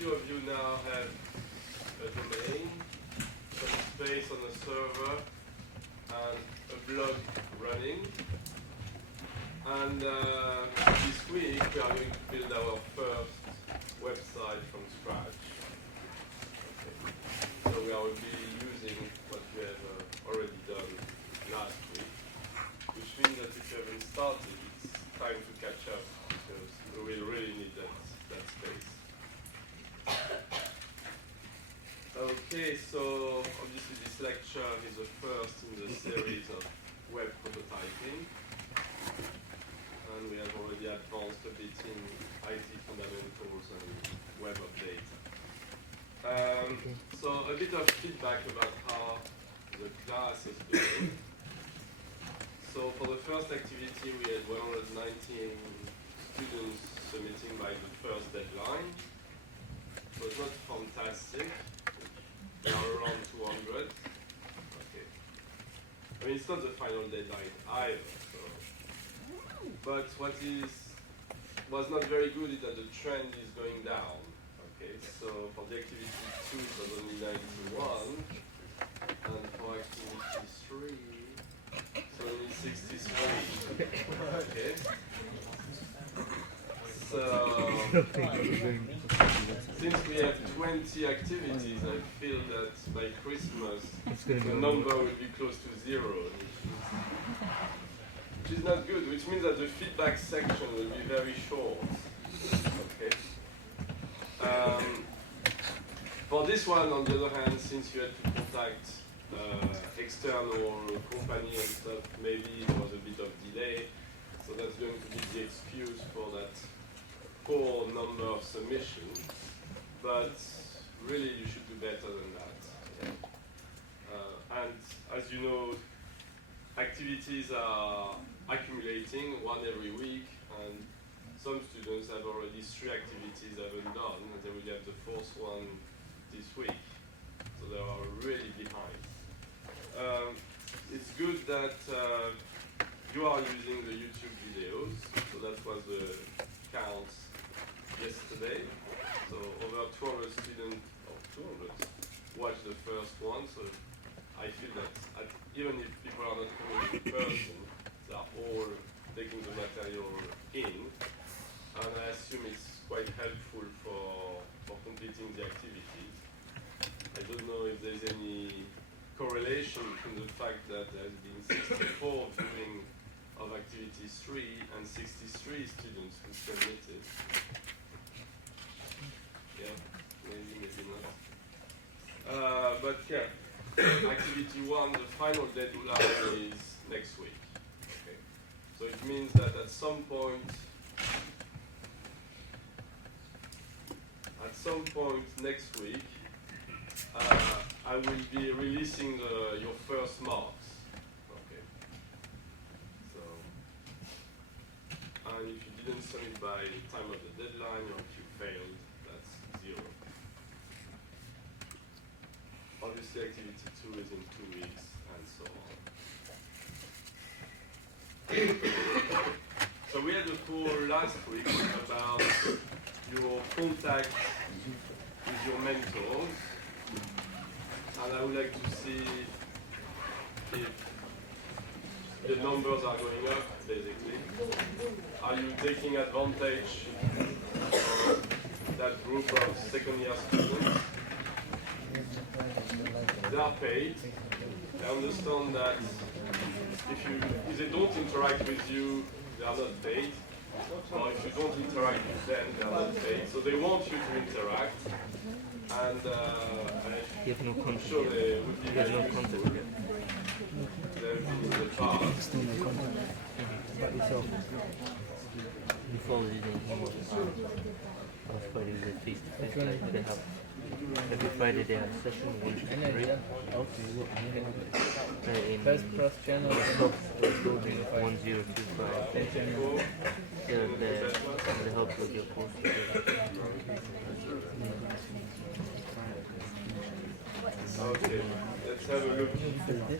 few of you now have a domain, some space on a server, and a blog running. And this week we are going to build our first website from scratch. Okay. So we will be using what we have already done last week, which means that if you haven't started, it's time to catch up because we will really need that space. Okay, so obviously this lecture is the first in the series of web prototyping. And we have already advanced a bit in IT fundamentals and web update. So a bit of feedback about how the class is doing. So for the first activity, we had 119 students submitting by the first deadline. So it's not fantastic. We are around 200. Okay. I mean, it's not the final deadline either. So. But what was not very good is that the trend is going down. Okay, so for the activity 2 it was only 91, and for activity 3 it's only 63. Okay. So since we have 20 activities, I feel that by Christmas the number will be close to 0. Which is not good, which means that the feedback section will be very short. Okay. For this one, on the other hand, since you had to contact external company and stuff, maybe there was a bit of delay. So that's going to be the excuse for that poor number of submissions. But really, you should do better than that. And as you know, activities are accumulating one every week, and some students have already 3 activities they haven't done, and they will have the 4th one this week. So they are really behind. It's good that you are using the YouTube videos, so that was the counts yesterday. So over 200 students, or 200, watched the first one, so I feel that even if people are not coming in person, they are all taking the material in, and I assume it's quite helpful for completing the activities. I don't know if there's any correlation between the fact that there has been 64 viewing of activity 3 and 63 students who submitted. Yeah, maybe not. But yeah. Activity 1, the final deadline is next week. Okay. So it means that at some point next week, I will be releasing your first marks. Okay. So, and if you didn't submit by the time of the deadline, or if you failed, that's 0. Obviously, activity 2 is in 2 weeks, and so on. So we had a call last week about your contact with your mentors, and I would like to see if the numbers are going up, basically. Are you taking advantage of that group of second-year students? They are paid. I understand that if they don't interact with you, they are not paid. Or if you don't interact with them, they are not paid. So they want you to interact, and I'm sure they would be very useful. They've been in the past. Before Friday is a face-to-face, like they have every Friday they have session 1 to 3. First cross channel building 1025. They help with your course. Okay, let's have a look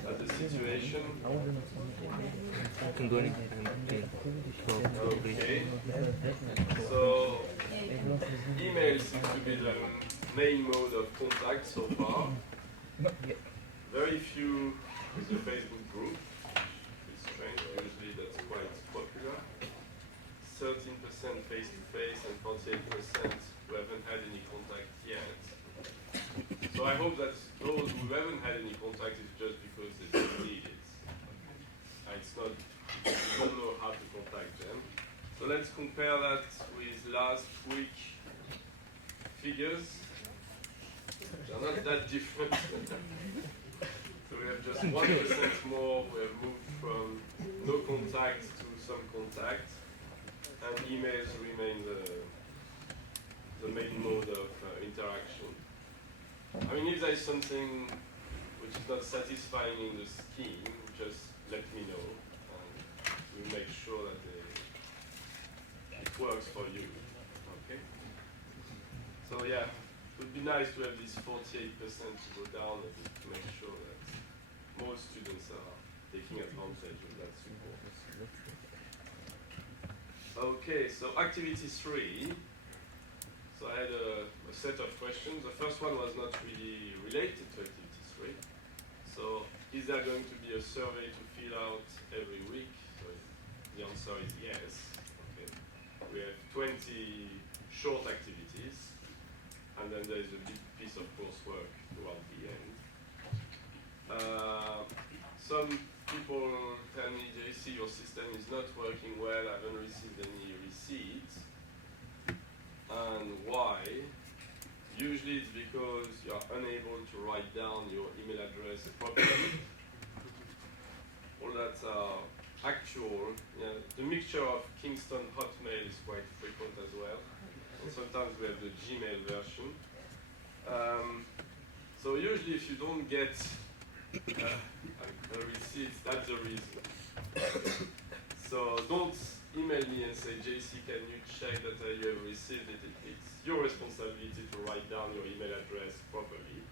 at the situation. I can go anytime. Okay. So, email email seems to be the main mode of contact so far. Very few with the Facebook group. It's strange, usually that's quite popular. 13% face-to-face and 48% who haven't had any contact yet. So I hope that those who haven't had any contact is just because they don't need it. It's not, you don't know how to contact them. So let's compare that with last week figures. They're not that different. So we have just 1% more. We have moved from no contact to some contact. And emails remain the main mode of interaction. I mean, if there is something which is not satisfying in the scheme, just let me know, and we'll make sure that it works for you. Okay? So yeah, it would be nice to have this 48% to go down a bit to make sure that most students are taking advantage of that support. Okay, so activity 3. So I had a set of questions. The first one was not really related to activity 3. So is there going to be a survey to fill out every week? So the answer is yes. Okay. We have 20 short activities, and then there is a big piece of coursework toward the end. Some people tell me, JC, your system is not working well, I haven't received any receipts. And why? Usually it's because you are unable to write down your email address properly. All that's actual. Yeah, the mixture of Kingston Hotmail is quite frequent as well. And sometimes we have the Gmail version. So usually if you don't get a receipt, that's the reason. So don't email me and say, JC, can you check that you have received it? It's your responsibility to write down your email address properly.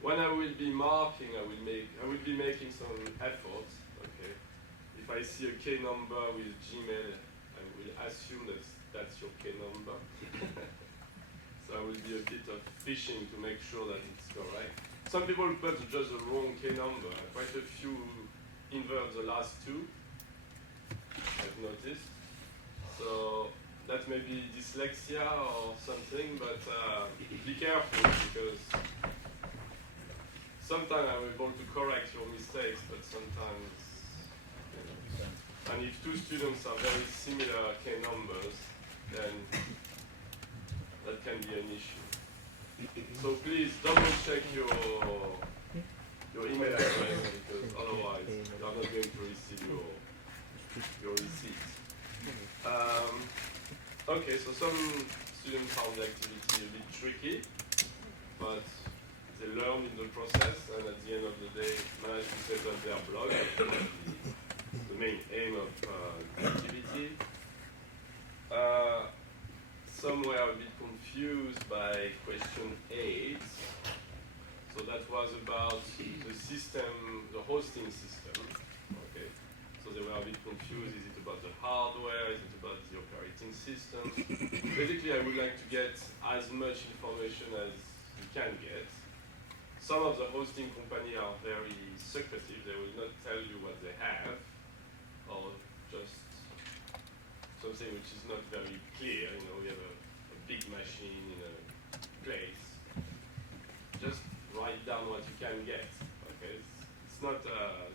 When I will be marking, I will be making some effort. Okay. If I see a K number with Gmail, I will assume that that's your K number. So I will do a bit of fishing to make sure that it's correct. Some people put just the wrong K number. Quite a few invert the last two, I've noticed. So that may be dyslexia or something, but be careful because sometimes I'm able to correct your mistakes, but sometimes, and if two students are very similar K numbers, then that can be an issue. So please double check your email address because otherwise you are not going to receive your receipt. Okay, so some students found the activity a bit tricky, but they learned in the process and at the end of the day managed to set up their blog. That's the main aim of the activity. Some were a bit confused by question 8. So that was about the system, the hosting system. Okay. So they were a bit confused. Is it about the hardware? Is it about the operating system? Basically, I would like to get as much information as you can get. Some of the hosting companies are very secretive. They will not tell you what they have, or just something which is not very clear. You know, we have a big machine in a place. Just write down what you can get. Okay, it's not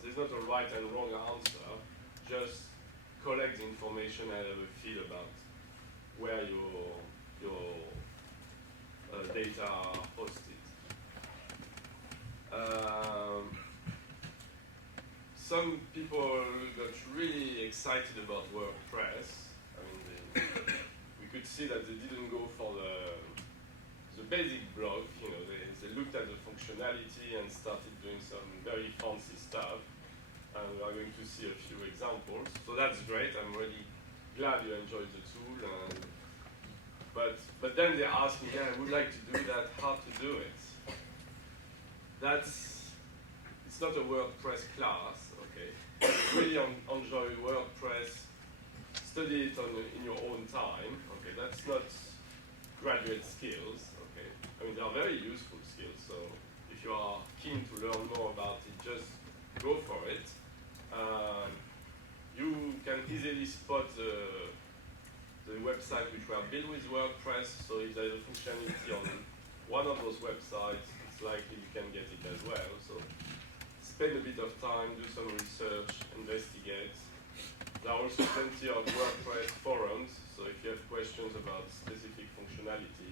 there's not a right and wrong answer. Just collect the information and have a feel about where your data are hosted. Some people got really excited about WordPress. I mean, we could see that they didn't go for the basic blog. You know, they looked at the functionality and started doing some very fancy stuff. And we are going to see a few examples. So that's great. I'm really glad you enjoyed the tool. But then they asked me, yeah, I would like to do that. How to do it? It's not a WordPress class, okay? If you really enjoy WordPress, study it in your own time, okay? That's not graduate skills. Okay, I mean they are very useful skills. So if you are keen to learn more about it, just go for it. You can easily spot the website which were built with WordPress. So if there is a functionality on one of those websites, it's likely you can get it as well. So spend a bit of time, do some research, investigate. There are also plenty of WordPress forums, so if you have questions about specific functionality,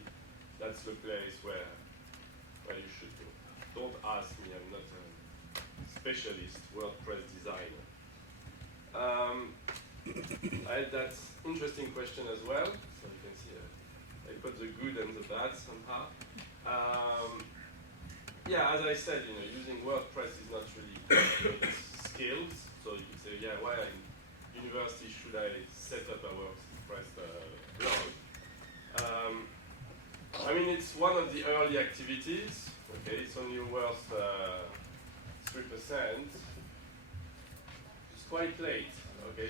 that's the place where you should go. Don't ask me, I'm not a specialist WordPress designer. I had that interesting question as well, so you can see I put the good and the bad somehow. Yeah, as I said, using WordPress is not really skills. So you can say, yeah, why in university should I set up a WordPress blog? I mean, it's one of the early activities. Okay, it's only worth 3%. It's quite late. Okay.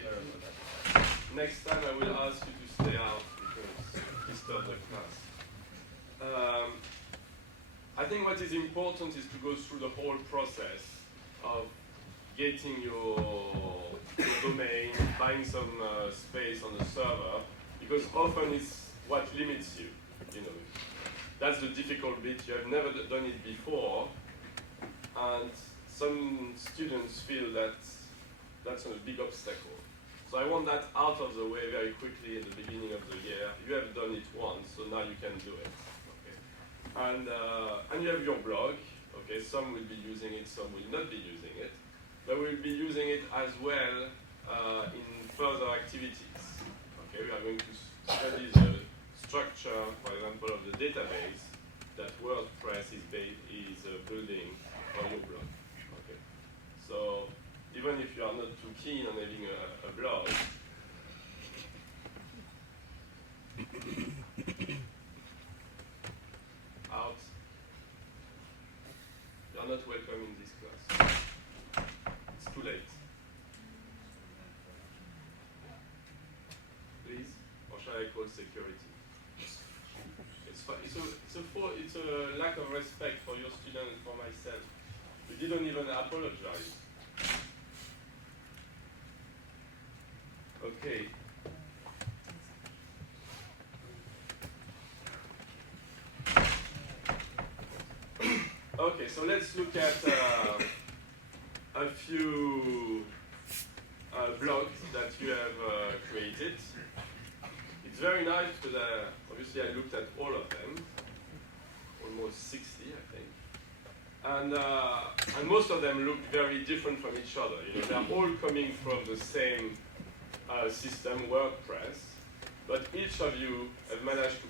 Next time I will ask you to stay out because you disturb the class. I think what is important is to go through the whole process of getting your domain, buying some space on the server, because often it's what limits you. That's the difficult bit. You have never done it before, and some students feel that that's a big obstacle. So I want that out of the way very quickly at the beginning of the year. You have done it once, so now you can do it. And you have your blog. Okay, some will be using it, some will not be using it. But we'll be using it as well in further activities. Okay, we are going to study the structure, for example, of the database that WordPress is building for your blog. Okay, so even if you are not too keen on having a blog, out. You are not welcome in this class. It's too late. Please, or shall I call security? It's a lack of respect for your student and for myself. We didn't even apologize. Okay. Okay, so let's look at a few blogs that you have created. It's very nice because obviously I looked at all of them, almost 60, I think. And most of them look very different from each other. They're all coming from the same system, WordPress, but each of you have managed to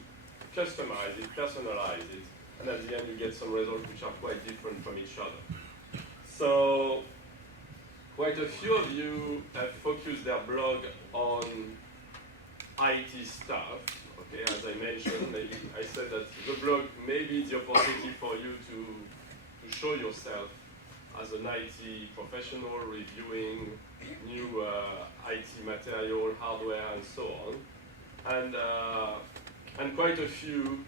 customize it, personalize it, and at the end you get some results which are quite different from each other. So quite a few of you have focused their blog on IT stuff. Okay, as I mentioned, maybe I said that the blog may be the opportunity for you to show yourself as an IT professional, reviewing new IT material, hardware, and so on. And quite a few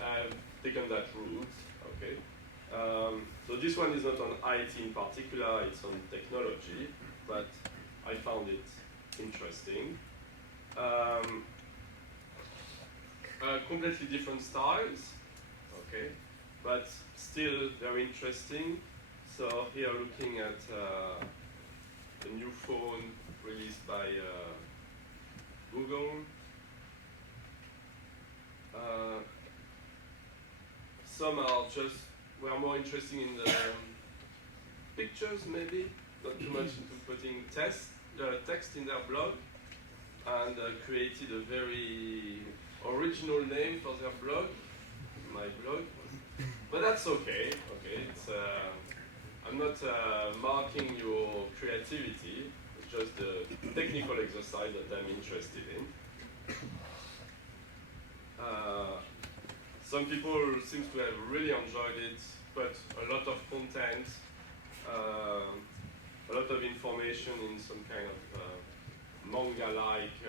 have taken that route. Okay. So this one is not on IT in particular, it's on technology, but I found it interesting. Completely different styles, okay, but still very interesting. So here looking at the new phone released by Google. Some are we are more interested in the pictures maybe, not too much into putting text in their blog, and created a very original name for their blog, my blog. But that's okay. Okay, I'm not marking your creativity. It's just the technical exercise that I'm interested in. Some people seem to have really enjoyed it, but a lot of content, a lot of information in some kind of manga-like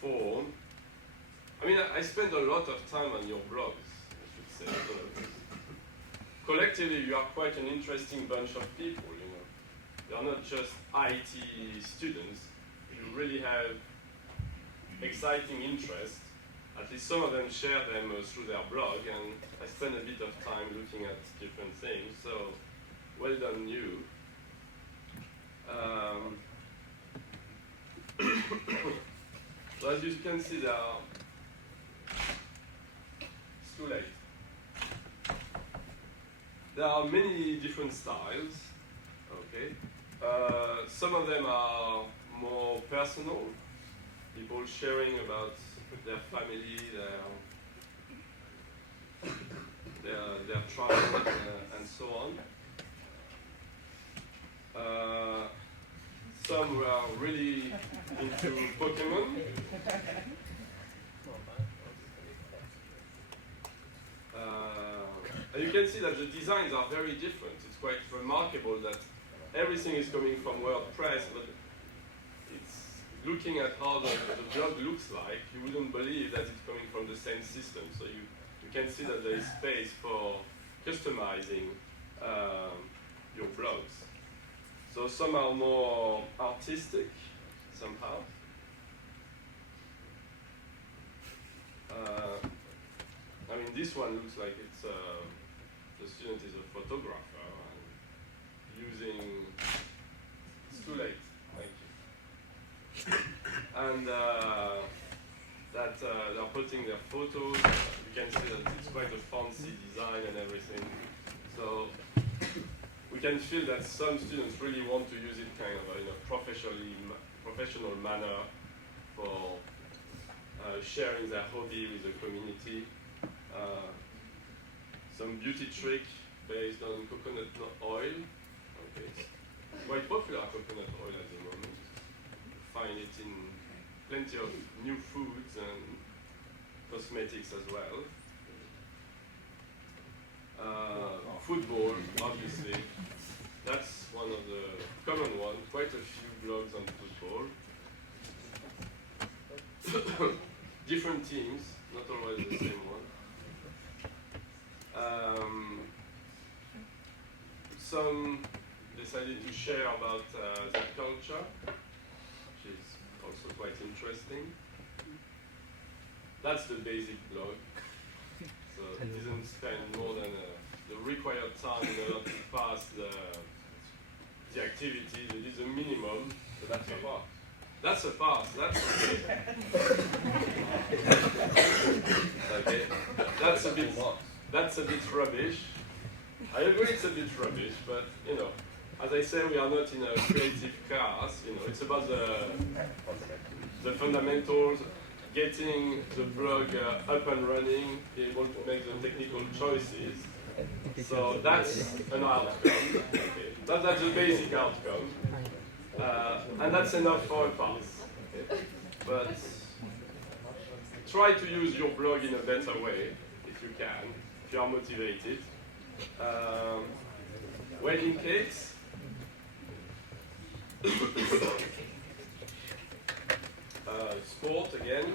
form. I mean, I spend a lot of time on your blogs, I should say. You know. Collectively, you are quite an interesting bunch of people, you know. You are not just IT students. You really have exciting interests. At least some of them share them through their blog, and I spend a bit of time looking at different things, so well done you. So as you can see, it's too late. There are many different styles, okay? Some of them are more personal, people sharing about their family, their travel, and so on. Some were really into Pokemon. And you can see that the designs are very different. It's quite remarkable that everything is coming from WordPress, but it's looking at how the blog looks like, you wouldn't believe that it's coming from the same system. So you can see that there is space for customizing your blogs. So some are more artistic, somehow. I mean, this one looks like it's the student is a photographer and using. It's too late. Thank you. And that they're putting their photos. You can see that it's quite a fancy design and everything. So we can feel that some students really want to use it kind of in a professional manner for sharing their hobby with the community. Some beauty trick based on coconut oil. Okay. It's quite popular, coconut oil at the moment. You find it in plenty of new foods and cosmetics as well. Football, obviously. That's one of the common ones. Quite a few blogs on football. Different teams, not always the same one. Some decided to share about their culture, which is also quite interesting. That's the basic blog. So it doesn't spend more than the required time in order to pass the activities. It is a minimum, but that's a pass. That's a pass. Okay. That's a bit rubbish. I agree it's a bit rubbish, but you know, as I say, we are not in a creative class. You know, it's about the fundamentals, getting the blog up and running, being able to make the technical choices. So that's an outcome. Okay. That's the basic outcome. And that's enough for a pass. Okay. But try to use your blog in a better way, if you can, if you are motivated. Wedding cakes. Sport again.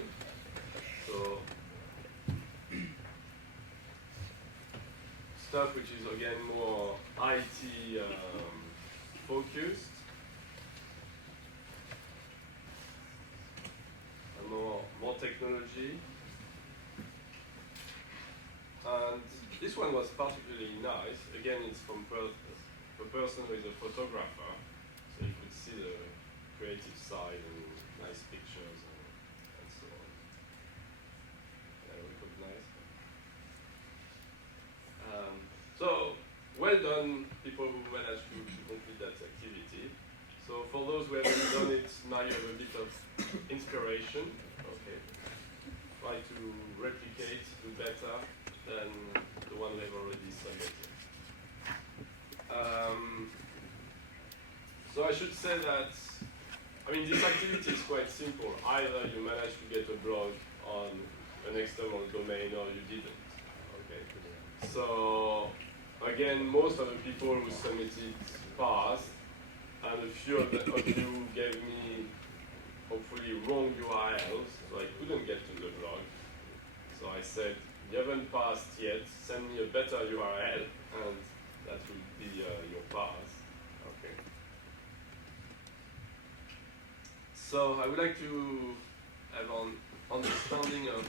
So stuff which is again more IT focused. And more technology. And this one was particularly nice. Again, it's from a person who is a photographer, so you could see the creative side and nice pictures and so on. I recognize. So, well done, people who managed to complete that activity. So for those who haven't done it, now you have a bit of inspiration. Okay. Try to replicate, do better than the one they've already submitted. So I should say that, I mean, this activity is quite simple. Either you manage to get a blog on an external domain or you didn't. Okay. So again, most of the people who submitted passed, and a few of you gave me hopefully wrong URLs, so I couldn't get to the blog. So I said, you haven't passed yet, send me a better URL, and that will be your pass. Okay. So I would like to have an understanding of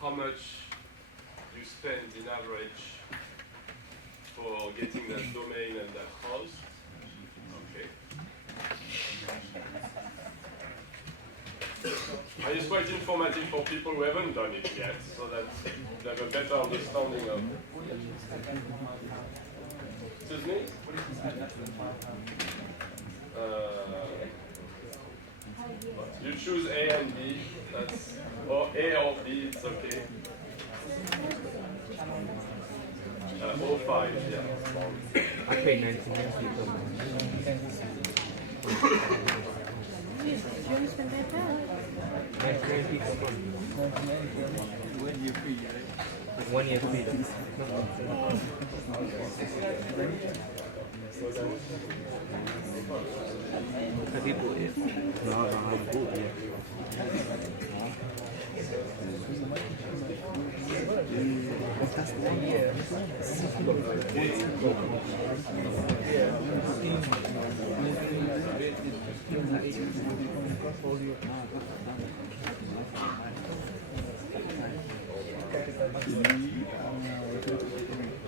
how much you spend in average for getting that domain and that host. Okay. And it's quite informative for people who haven't done it yet, so that they have a better understanding of. Excuse me? You choose A and B, that's, or A or B, it's okay. 05, yeah. I paid 1990 per month. Do you understand that bad? 1990 per month. 1 year free, 1 year free. Have you bought it? No, I haven't bought it yet. That's the one, yeah.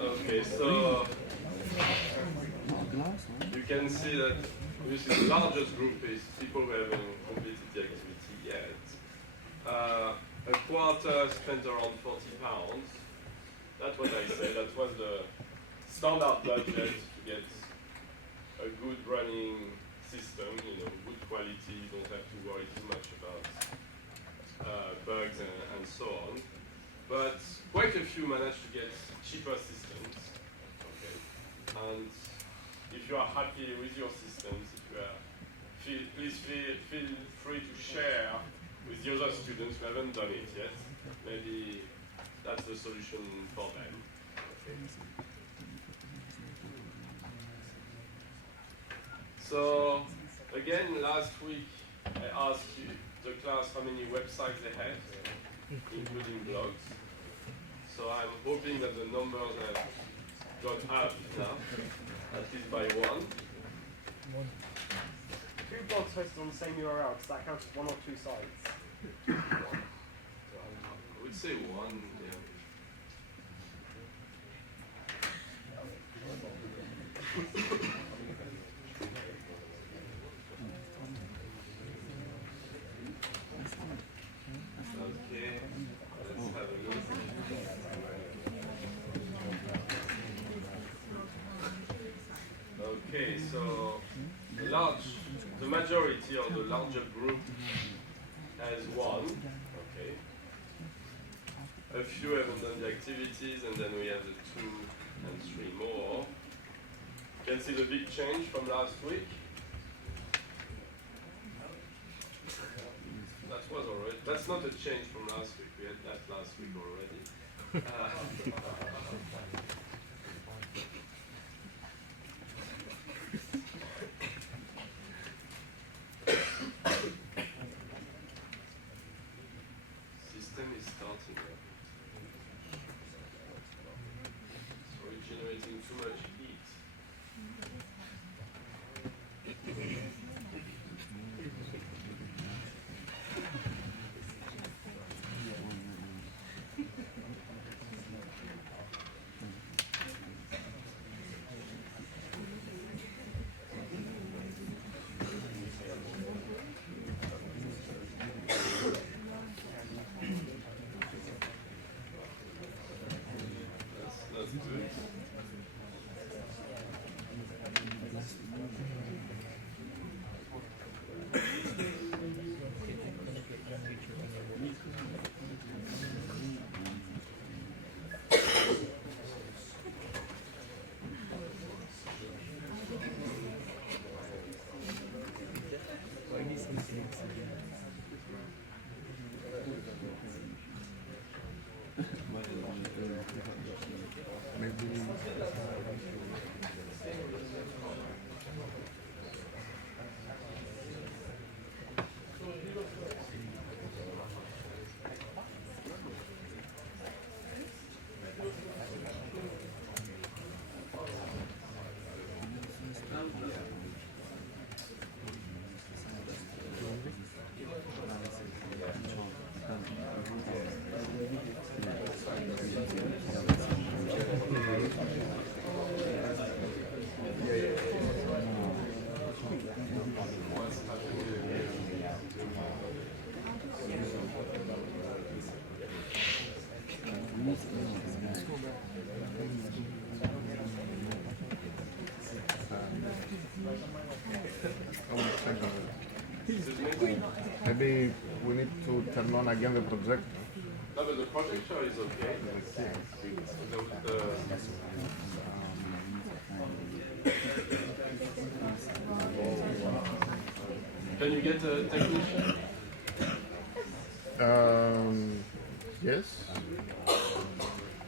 Okay, so you can see that obviously the largest group is people who haven't completed the activity yet. A quarter spent around £40. That's what I said. That was the standard budget to get a good running system, good quality. You don't have to worry too much about bugs and so on. But quite a few managed to get cheaper systems. Okay. And if you are happy with your systems, please feel free to share with the other students who haven't done it yet. Maybe that's the solution for them. Okay. So again, last week I asked the class how many websites they had, including blogs. So I'm hoping that the numbers have gone up now, at least by one. 2 blogs hosted on the same URL, because that counts as 1 or 2 sites. I would say one, yeah. Okay, let's have a look. Okay, so the majority or the larger group has one. Okay. A few haven't done the activities, and then we have the 2 and 3 more. You can see the big change from last week. That's not a change from last week. We had that last week already. System is starting up. So we're generating too much heat. Maybe we need to turn on again the project. No, but the projector is okay. Can you get a technician? Yes.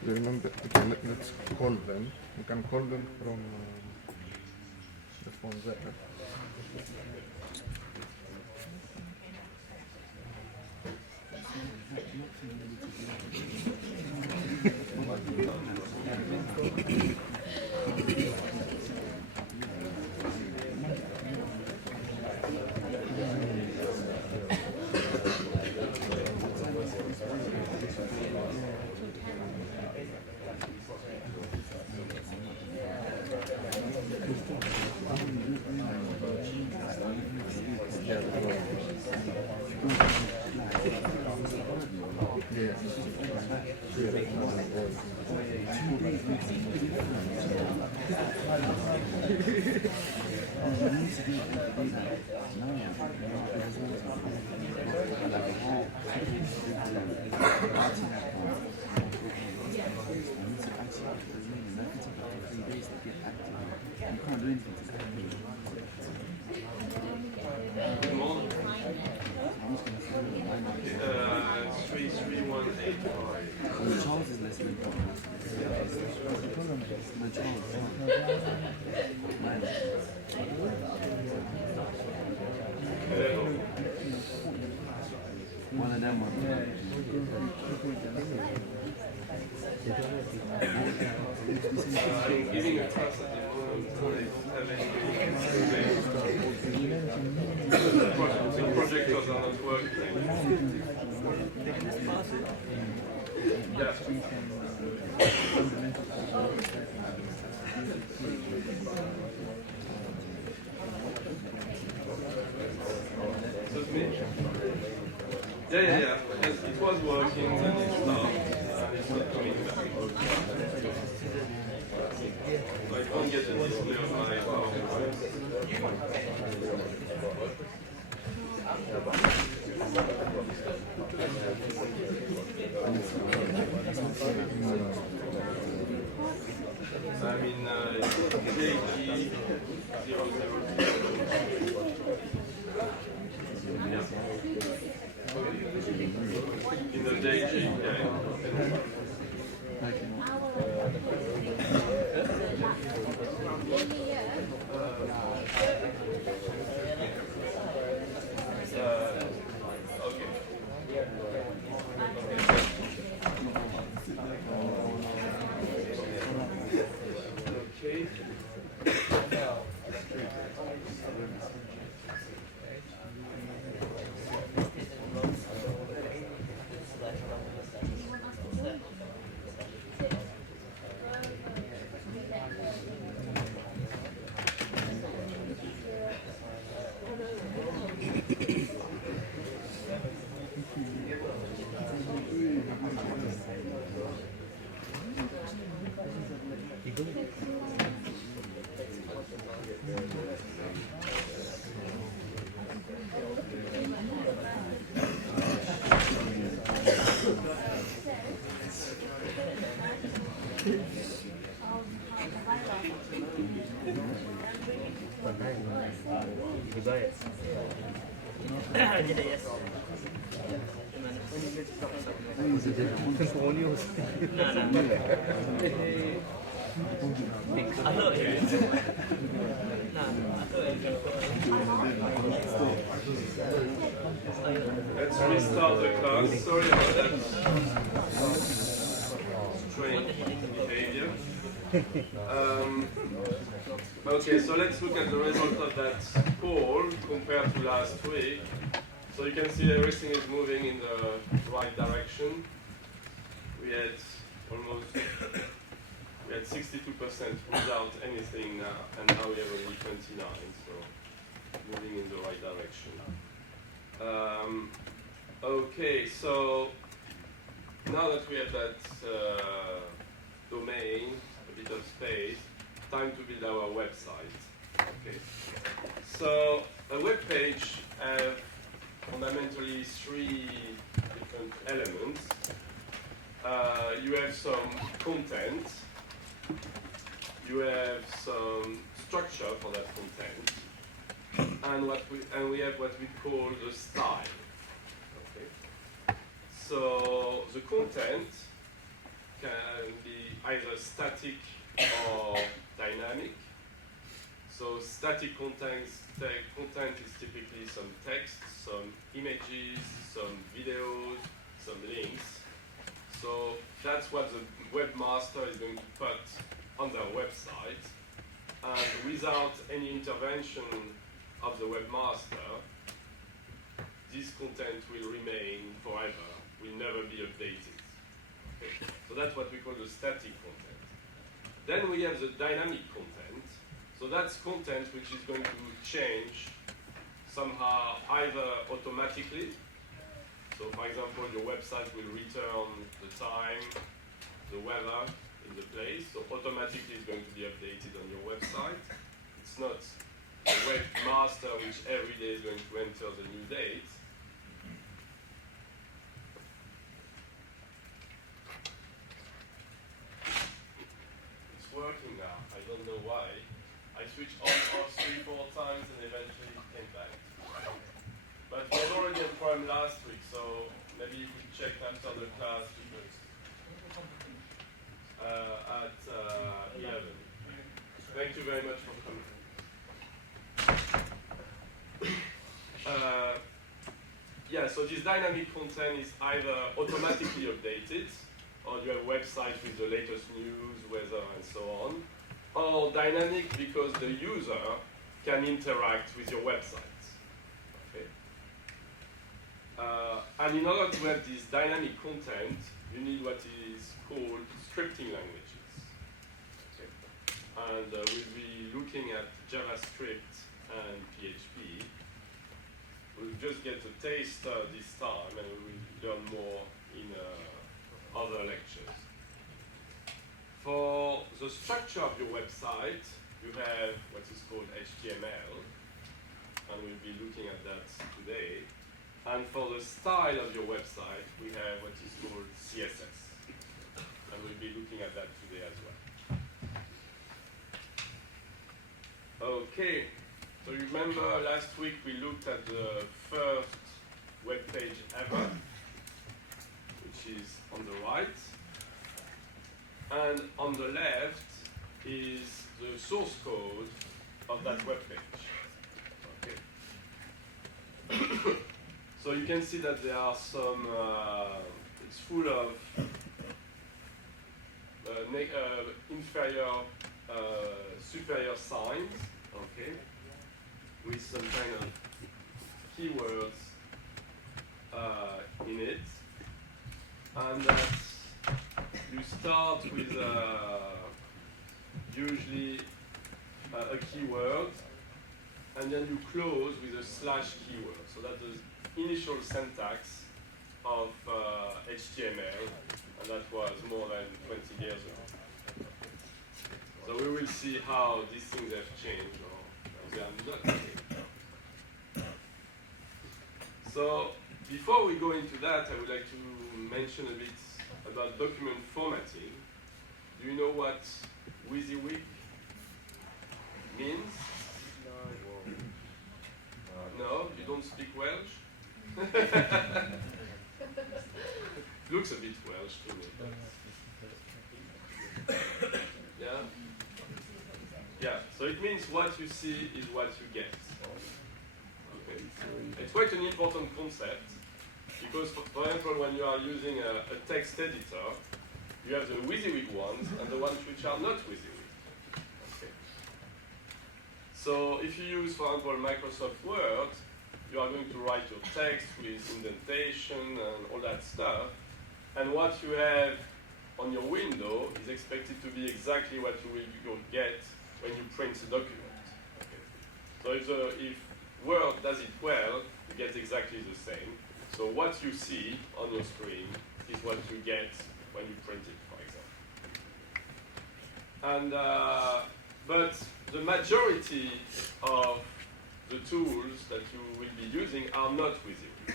You remember? Okay, let's call them. You can call them from the phone there. Good morning. 33185. Charles is listening. My Charles. One of them. I'm giving a class at the moment. I don't have any. The projectors are not working. Yeah. Excuse me? Yeah. Yes, it was working, then it stopped, and it's not coming back. I can't get the display of my PowerPoint. I'm in JG 002. In the JG, yeah. Let's restart the class. Sorry about that. Strange behavior. Okay, so let's look at the result of that poll compared to last week. So you can see everything is moving in the right direction. We had 62% without anything now, and now we have only 29, so moving in the right direction. Okay, so now that we have that domain, a bit of space, time to build our website. Okay, so a web page has fundamentally three different elements. You have some content, you have some structure for that content, and we have what we call the style. Okay? So the content can be either static or dynamic. So static content is typically some text, some images, some videos, some links. So that's what the webmaster is going to put on their website. And without any intervention of the webmaster, this content will remain forever, will never be updated. Okay? So that's what we call the static content. Then we have the dynamic content. So that's content which is going to change somehow either automatically. So for example, your website will return the time, the weather in the place. So automatically it's going to be updated on your website. It's not a webmaster which every day is going to enter the new date. It's working now. I don't know why. I switched on off 3-4 times and eventually it came back. But we had already a problem last week, so maybe you could check after the class because at 11. Thank you very much for coming. Yeah, so this dynamic content is either automatically updated, or you have websites with the latest news, weather, and so on, or dynamic because the user can interact with your website. Okay? And in order to have this dynamic content, you need what is called scripting languages. Okay? And we'll be looking at JavaScript and PHP. We'll just get a taste this time, and we will learn more in other lectures. For the structure of your website, you have what is called HTML, and we'll be looking at that today. And for the style of your website, we have what is called CSS, and we'll be looking at that today as well. Okay, so you remember last week we looked at the first web page ever, which is on the right. And on the left is the source code of that web page. Okay. So you can see that there are some, it's full of inferior, superior signs, okay, with some kind of keywords in it. And you start with usually a keyword, and then you close with a slash keyword. So that's the initial syntax of HTML, and that was more than 20 years ago. So we will see how these things have changed, or they are not changed. So before we go into that, I would like to mention a bit about document formatting. Do you know what WYSIWYG means? No, you don't speak Welsh? Looks a bit Welsh to me. Yeah? Yeah, so it means what you see is what you get. Okay. It's quite an important concept. Because, for example, when you are using a text editor, you have the WYSIWYG ones and the ones which are not WYSIWYG. Okay. So if you use, for example, Microsoft Word, you are going to write your text with indentation and all that stuff. And what you have on your window is expected to be exactly what you will get when you print the document. Okay. So if Word does it well, you get exactly the same. So what you see on your screen is what you get when you print it, for example. And but the majority of the tools that you will be using are not with you.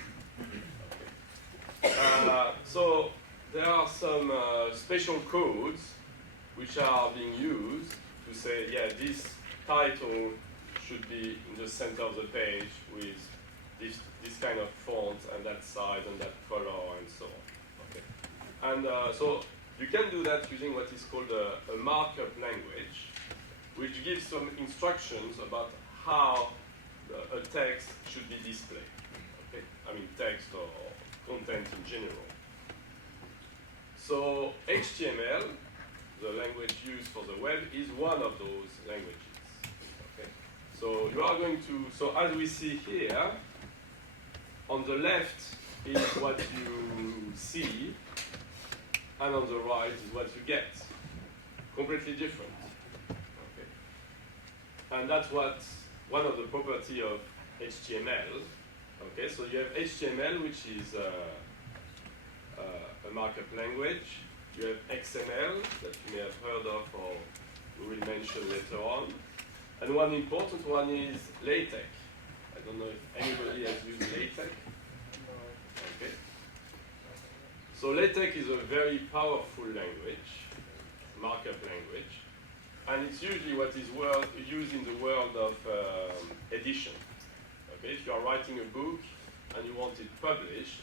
So there are some special codes which are being used to say, yeah, this title should be in the center of the page with this kind of font and that size and that color and so on. Okay. And so you can do that using what is called a markup language, which gives some instructions about how a text should be displayed. Okay? I mean text or content in general. So HTML, the language used for the web, is one of those languages. Okay? So you are going to, so as we see here, on the left is what you see, and on the right is what you get. Completely different. Okay? And that's what one of the properties of HTML. Okay, so you have HTML, which is a markup language. You have XML that you may have heard of or we will mention later on. And one important one is LaTeX. I don't know if anybody has used LaTeX. Okay. So LaTeX is a very powerful language, markup language, and it's usually what is used in the world of edition. Okay, if you are writing a book and you want it published,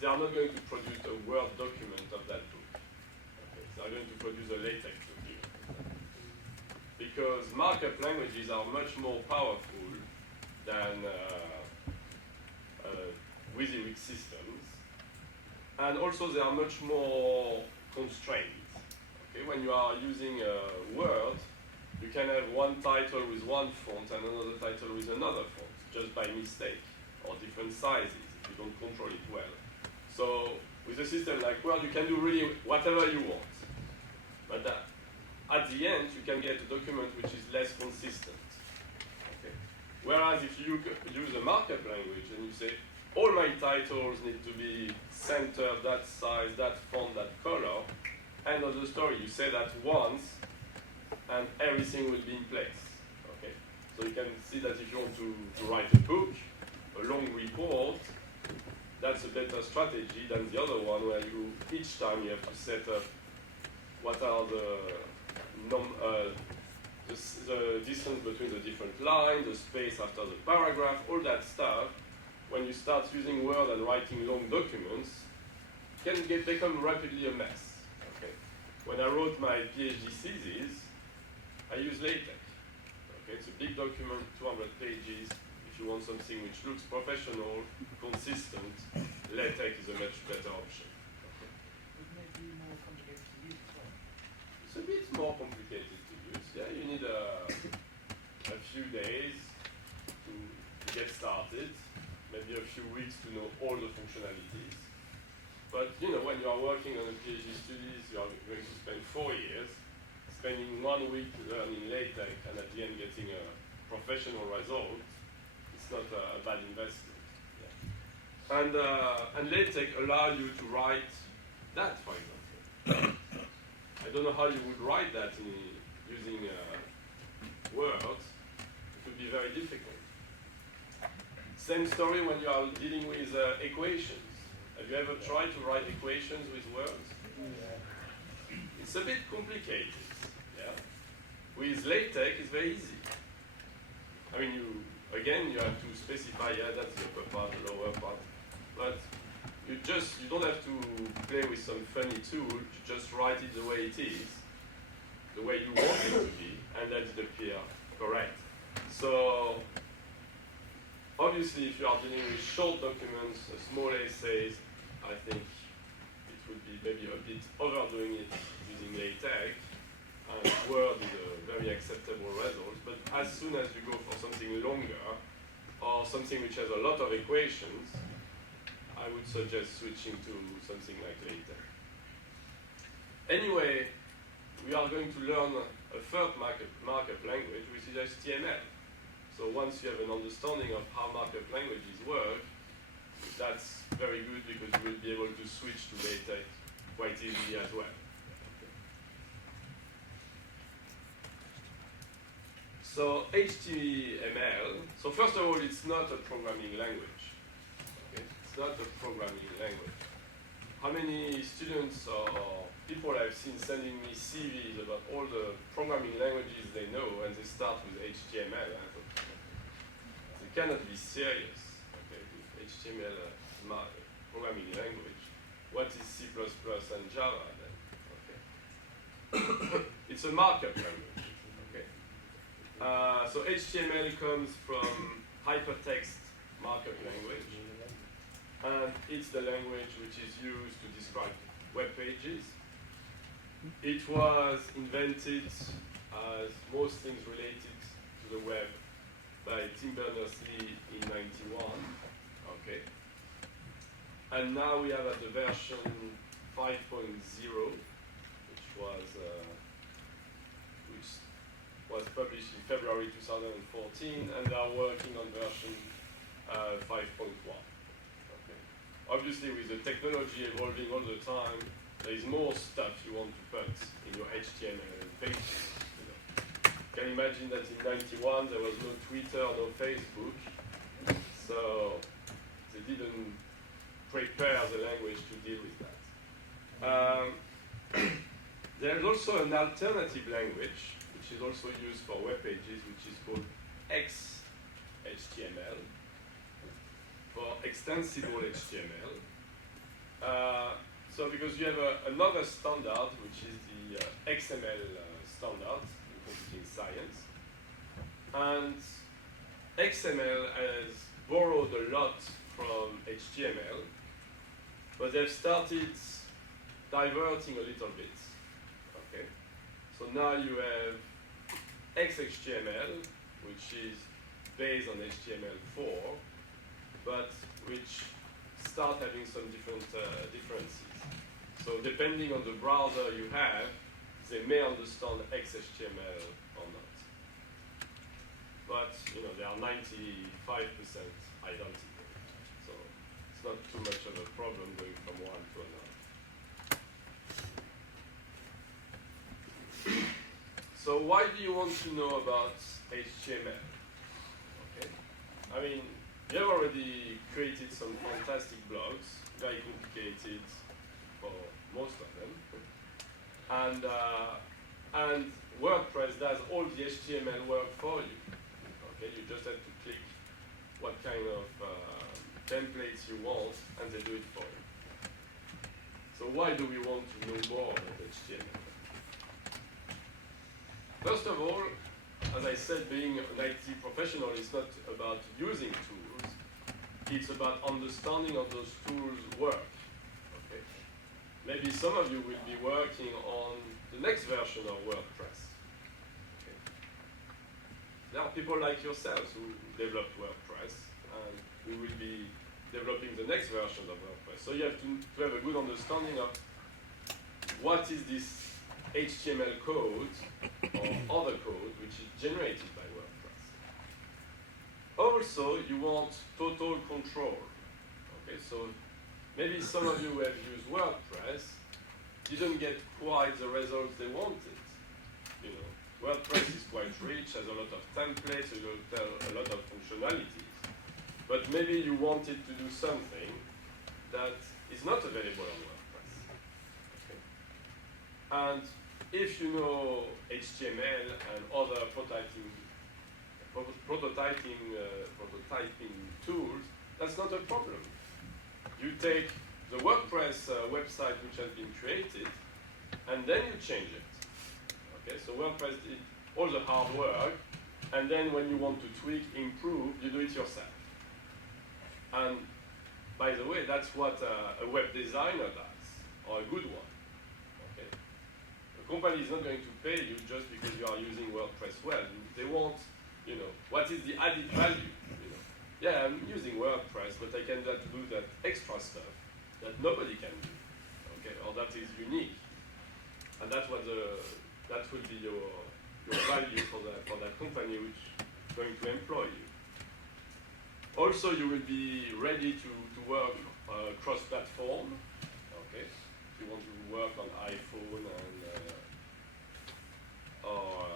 they are not going to produce a Word document of that book. Okay, they are going to produce a LaTeX document. Because markup languages are much more powerful than WYSIWYG systems. And also they are much more constrained. Okay, when you are using Word, you can have one title with one font and another title with another font, just by mistake, or different sizes if you don't control it well. So with a system like Word, you can do really whatever you want. But at the end, you can get a document which is less consistent. Okay? Whereas if you use a markup language and you say, all my titles need to be centered, that size, that font, that color, end of the story. You say that once, and everything will be in place. Okay? So you can see that if you want to write a book, a long report, that's a better strategy than the other one where each time you have to set up what are the distance between the different lines, the space after the paragraph, all that stuff. When you start using Word and writing long documents, can become rapidly a mess. Okay? When I wrote my PhD thesis, I use LaTeX. Okay? It's a big document, 200 pages. If you want something which looks professional, consistent, LaTeX is a much better option. Okay? It may be more complicated to use as well. It's a bit more complicated to use. Yeah, you need a few days to get started, maybe a few weeks to know all the functionalities. But you know, when you are working on a PhD studies, you are going to spend 4 years, spending 1 week learning LaTeX and at the end getting a professional result. It's not a bad investment. Yeah. And LaTeX allows you to write that, for example. I don't know how you would write that using Word. It would be very difficult. Same story when you are dealing with equations. Have you ever tried to write equations with words? It's a bit complicated. Yeah? With LaTeX, it's very easy. I mean, you have to specify, yeah, that's the upper part, the lower part. But you don't have to play with some funny tool, you just write it the way it is, the way you want it to be, and let it appear correct. So, obviously, if you are dealing with short documents, small essays, I think it would be maybe a bit overdoing it using LaTeX, and Word is a very acceptable result. But as soon as you go for something longer, or something which has a lot of equations, I would suggest switching to something like LaTeX. Anyway, we are going to learn a third markup language, which is HTML. So once you have an understanding of how markup languages work, that's very good because you will be able to switch to LaTeX quite easily as well. So HTML, so first of all, it's not a programming language. Okay? It's not a programming language. How many students or people I've seen sending me CVs about all the programming languages they know, and they start with HTML? I thought, they cannot be serious. Okay, with HTML programming language. What is C++ and Java then? Okay, it's a markup language. Okay, so HTML comes from hypertext markup language. And it's the language which is used to describe web pages. It was invented, as most things related to the web, by Tim Berners-Lee in '91. Okay. And now we are at the version 5.0, which was published in February 2014, and they are working on version 5.1. Obviously, with the technology evolving all the time, there is more stuff you want to put in your HTML pages. You know. Can you imagine that in '91 there was no Twitter, no Facebook, so they didn't prepare the language to deal with that. There's also an alternative language, which is also used for web pages, which is called XHTML. For extensible HTML. So because you have another standard, which is the XML standard in computing science. And XML has borrowed a lot from HTML, but they've started diverting a little bit. Okay? So now you have XHTML, which is based on HTML4, but which start having some different differences. So depending on the browser you have, they may understand XHTML or not. But you know, they are 95% identical. So it's not too much of a problem going from one to another. So why do you want to know about HTML? Okay, I mean, you have already created some fantastic blogs, very complicated for most of them, and WordPress does all the HTML work for you. Okay, you just have to click what kind of templates you want, and they do it for you. So why do we want to know more about HTML? First of all, as I said, being an IT professional is not about using tools, it's about understanding how those tools work. Okay? Maybe some of you will be working on the next version of WordPress. Okay? There are people like yourselves who developed WordPress, and we will be developing the next version of WordPress. So you have to have a good understanding of what is this HTML code or other code which is generated by WordPress. Also, you want total control. Okay, so maybe some of you who have used WordPress didn't get quite the results they wanted. You know, WordPress is quite rich, has a lot of templates, a lot of functionalities. But maybe you wanted to do something that is not available on WordPress. Okay. And if you know HTML and other prototyping tools, that's not a problem. You take the WordPress website which has been created, and then you change it. Okay, so WordPress did all the hard work, and then when you want to tweak, improve, you do it yourself. And by the way, that's what a web designer does, or a good one. Okay? A company is not going to pay you just because you are using WordPress well. They want, you know, what is the added value? You know, yeah, I'm using WordPress, but I can do that extra stuff that nobody can do, okay, or that is unique, and that's what that will be your value for that company which is going to employ you. Also, you will be ready to work cross-platform. Okay, if you want to work on iPhone and or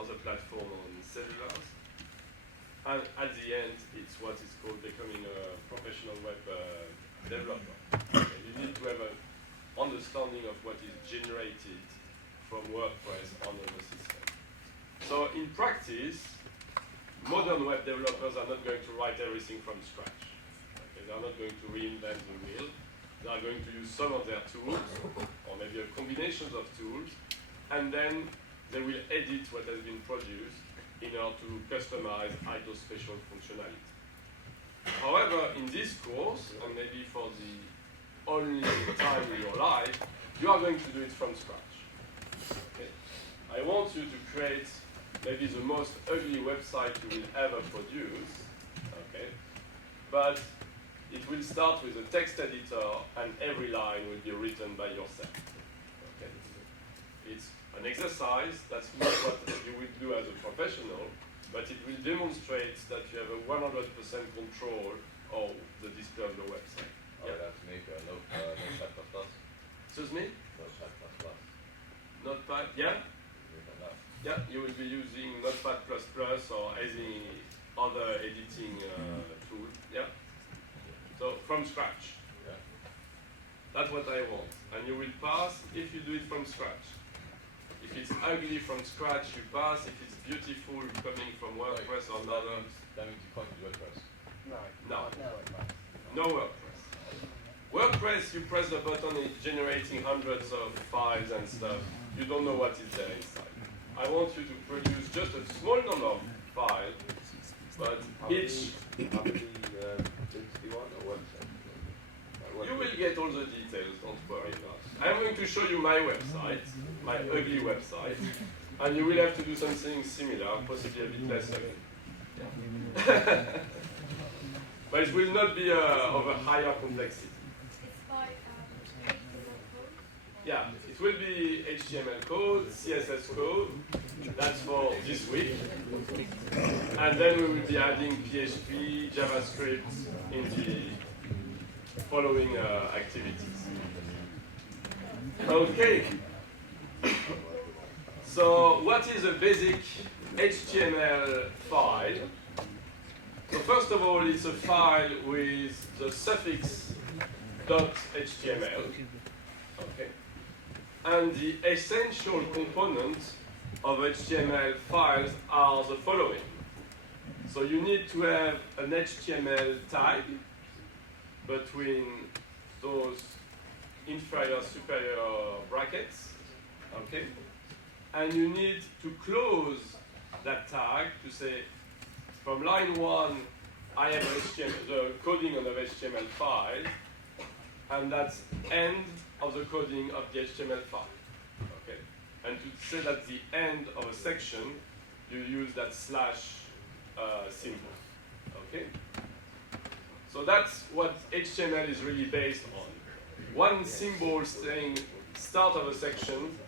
other platform on cellulars. And at the end, it's what is called becoming a professional web developer. And you need to have an understanding of what is generated from WordPress on the system. So in practice, modern web developers are not going to write everything from scratch. Okay? They are not going to reinvent the wheel. They are going to use some of their tools, or maybe a combination of tools, and then they will edit what has been produced in order to customize either special functionality. However, in this course, and maybe for the only time in your life, you are going to do it from scratch. Okay? I want you to create maybe the most ugly website you will ever produce, okay? But it will start with a text editor, and every line will be written by yourself. Okay? It's an exercise, that's not what you will do as a professional, but it will demonstrate that you have a 100% control of the display of the website. I would have to make a Notepad++. Excuse me? Notepad++. Notepad, yeah? Yeah, you will be using Notepad++ or any other editing tool, yeah? So, from scratch. Yeah. That's what I want. And you will pass if you do it from scratch. If it's ugly from scratch, you pass. If it's beautiful coming from WordPress or another. That means you can't use WordPress. No. No WordPress. WordPress, you press the button, it's generating hundreds of files and stuff. You don't know what is there inside. I want you to produce just a small number of files, but each. How many things do you want or website? You will get all the details, don't worry about it. I'm going to show you my website, my ugly website, and you will have to do something similar, possibly a bit less ugly. But it will not be of a higher complexity. It's by HTML code? Yeah, it will be HTML code, CSS code, that's for this week. And then we will be adding PHP, JavaScript in the following activities. Okay. So what is a basic HTML file? So first of all, it's a file with the suffix .html. Okay. And the essential components of HTML files are the following. So you need to have an HTML tag between those inferior superior brackets, okay? And you need to close that tag to say, from line 1, I have HTML, the coding of the HTML file, and that's end of the coding of the HTML file, okay? And to say that the end of a section, you use that slash symbol, okay? So that's what HTML is really based on. One symbol saying start of a section,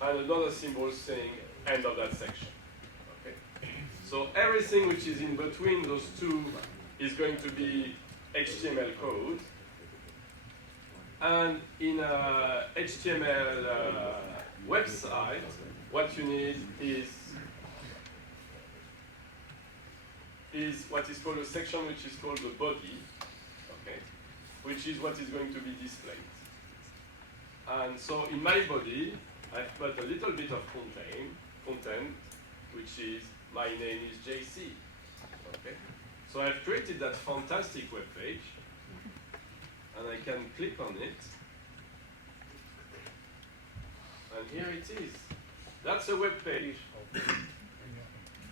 and another symbol saying end of that section. Okay? So everything which is in between those two is going to be HTML code. And in a HTML website, what you need is what is called a section which is called the body, okay, which is what is going to be displayed. And so in my body, I've put a little bit of content, which is my name is JC. Okay? So I've created that fantastic web page, and I can click on it, and here it is. That's a web page.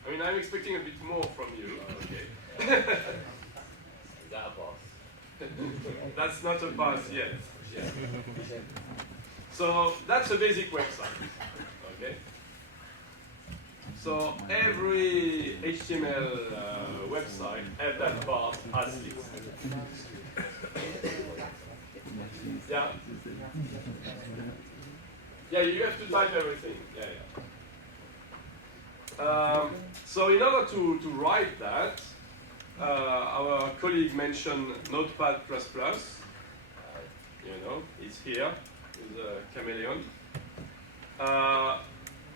I mean, I'm expecting a bit more from you. Okay. Is that a pass? That's not a pass yet. Yeah. So that's a basic website. Okay. So every HTML website has that part as listed. Yeah. Yeah, you have to type everything. Yeah, yeah. So in order to write that, our colleague mentioned Notepad++. You know, it's here with a chameleon.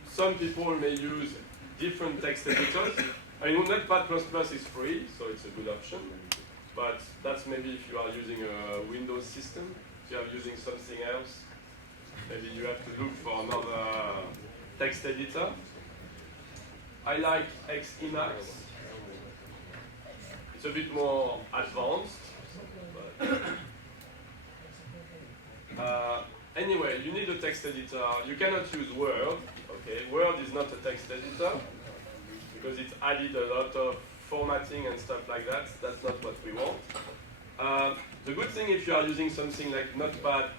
Some people may use different text editors. I mean, Notepad++ is free, so it's a good option. But that's maybe if you are using a Windows system. If you are using something else, maybe you have to look for another text editor. I like Emacs. It's a bit more advanced. But anyway, you need a text editor. You cannot use Word. Okay, Word is not a text editor because it's added a lot of formatting and stuff like that. That's not what we want. The good thing if you are using something like Notepad++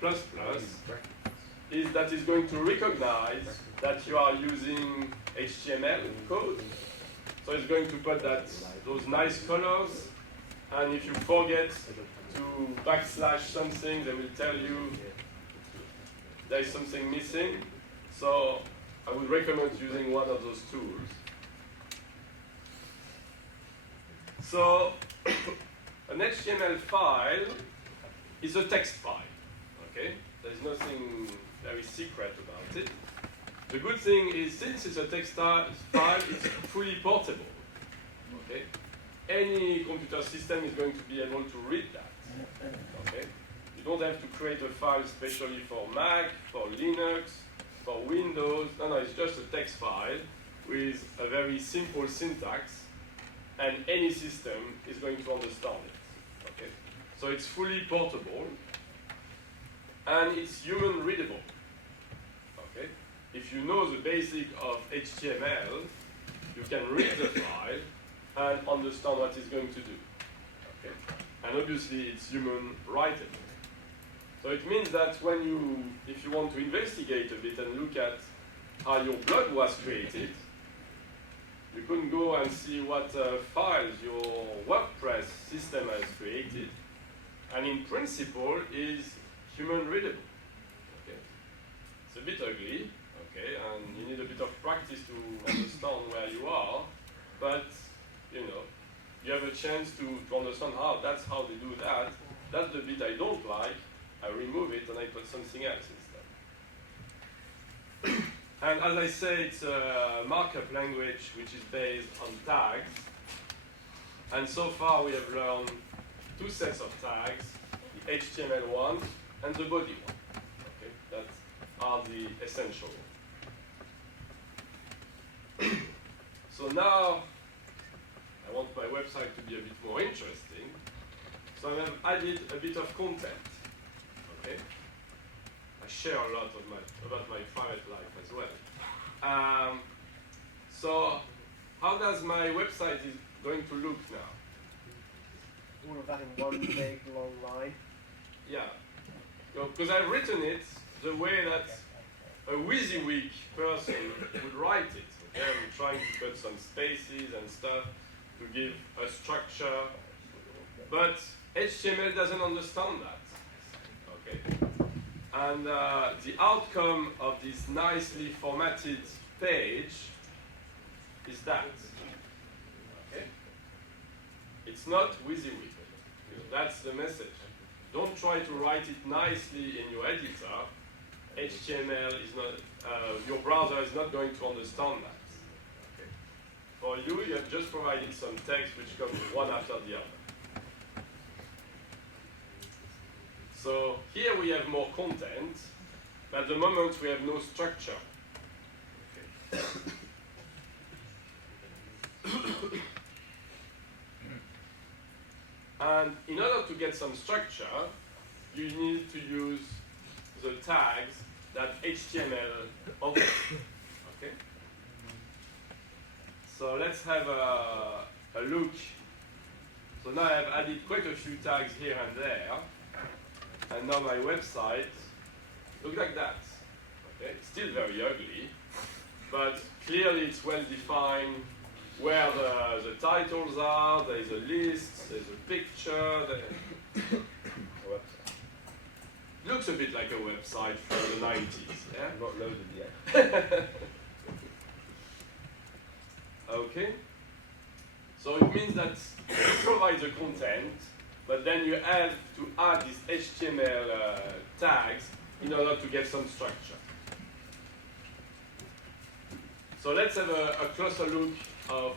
is that it's going to recognize that you are using HTML code. So it's going to put those nice colors, and if you forget to backslash something, they will tell you there is something missing. So I would recommend using one of those tools. So an HTML file is a text file. Okay, there's nothing very secret about it. The good thing is, since it's a text file, it's fully portable. Okay, any computer system is going to be able to read that. Okay, you don't have to create a file specially for Mac, for Linux, for Windows. No, it's just a text file with a very simple syntax, and any system is going to understand it. Okay, so it's fully portable, and it's human readable. Okay, if you know the basic of HTML, you can read the file and understand what it's going to do. Okay, and obviously it's human writable. So it means that if you want to investigate a bit and look at how your blog was created, you can go and see what files your WordPress system has created, and in principle is human readable. Okay, it's a bit ugly, okay, and you need a bit of practice to understand where you are, but you have a chance to understand that's how they do that. That's the bit I don't like. I remove it and I put something else instead. And as I say, it's a markup language which is based on tags. And so far we have learned two sets of tags, the HTML one and the body one. Okay, that are the essential. So now I want my website to be a bit more interesting. So I have added a bit of content. Okay, I share a lot about my private life as well. So how does my website is going to look now? All of that in one big long line. Yeah, because I've written it the way that a WYSIWYG person would write it. Okay? I'm trying to put some spaces and stuff to give a structure, but HTML doesn't understand that. Okay, and the outcome of this nicely formatted page is that. Okay, it's not WYSIWYG. That's the message. Don't try to write it nicely in your editor. HTML is not. Your browser is not going to understand that. Okay. For you have just provided some text which comes one after the other. So here we have more content, but at the moment we have no structure. Okay. And in order to get some structure, you need to use the tags that HTML offers. Okay. So let's have a look. So now I've added quite a few tags here and there. And now my website looks like that. Okay? It's still very ugly, but clearly it's well defined where the titles are, there's a list, there's a picture. Looks a bit like a website from the 90s. Yeah? Not loaded yet. Okay. So it means that you provide the content, but then you have to add these HTML tags in order to get some structure. So let's have a closer look of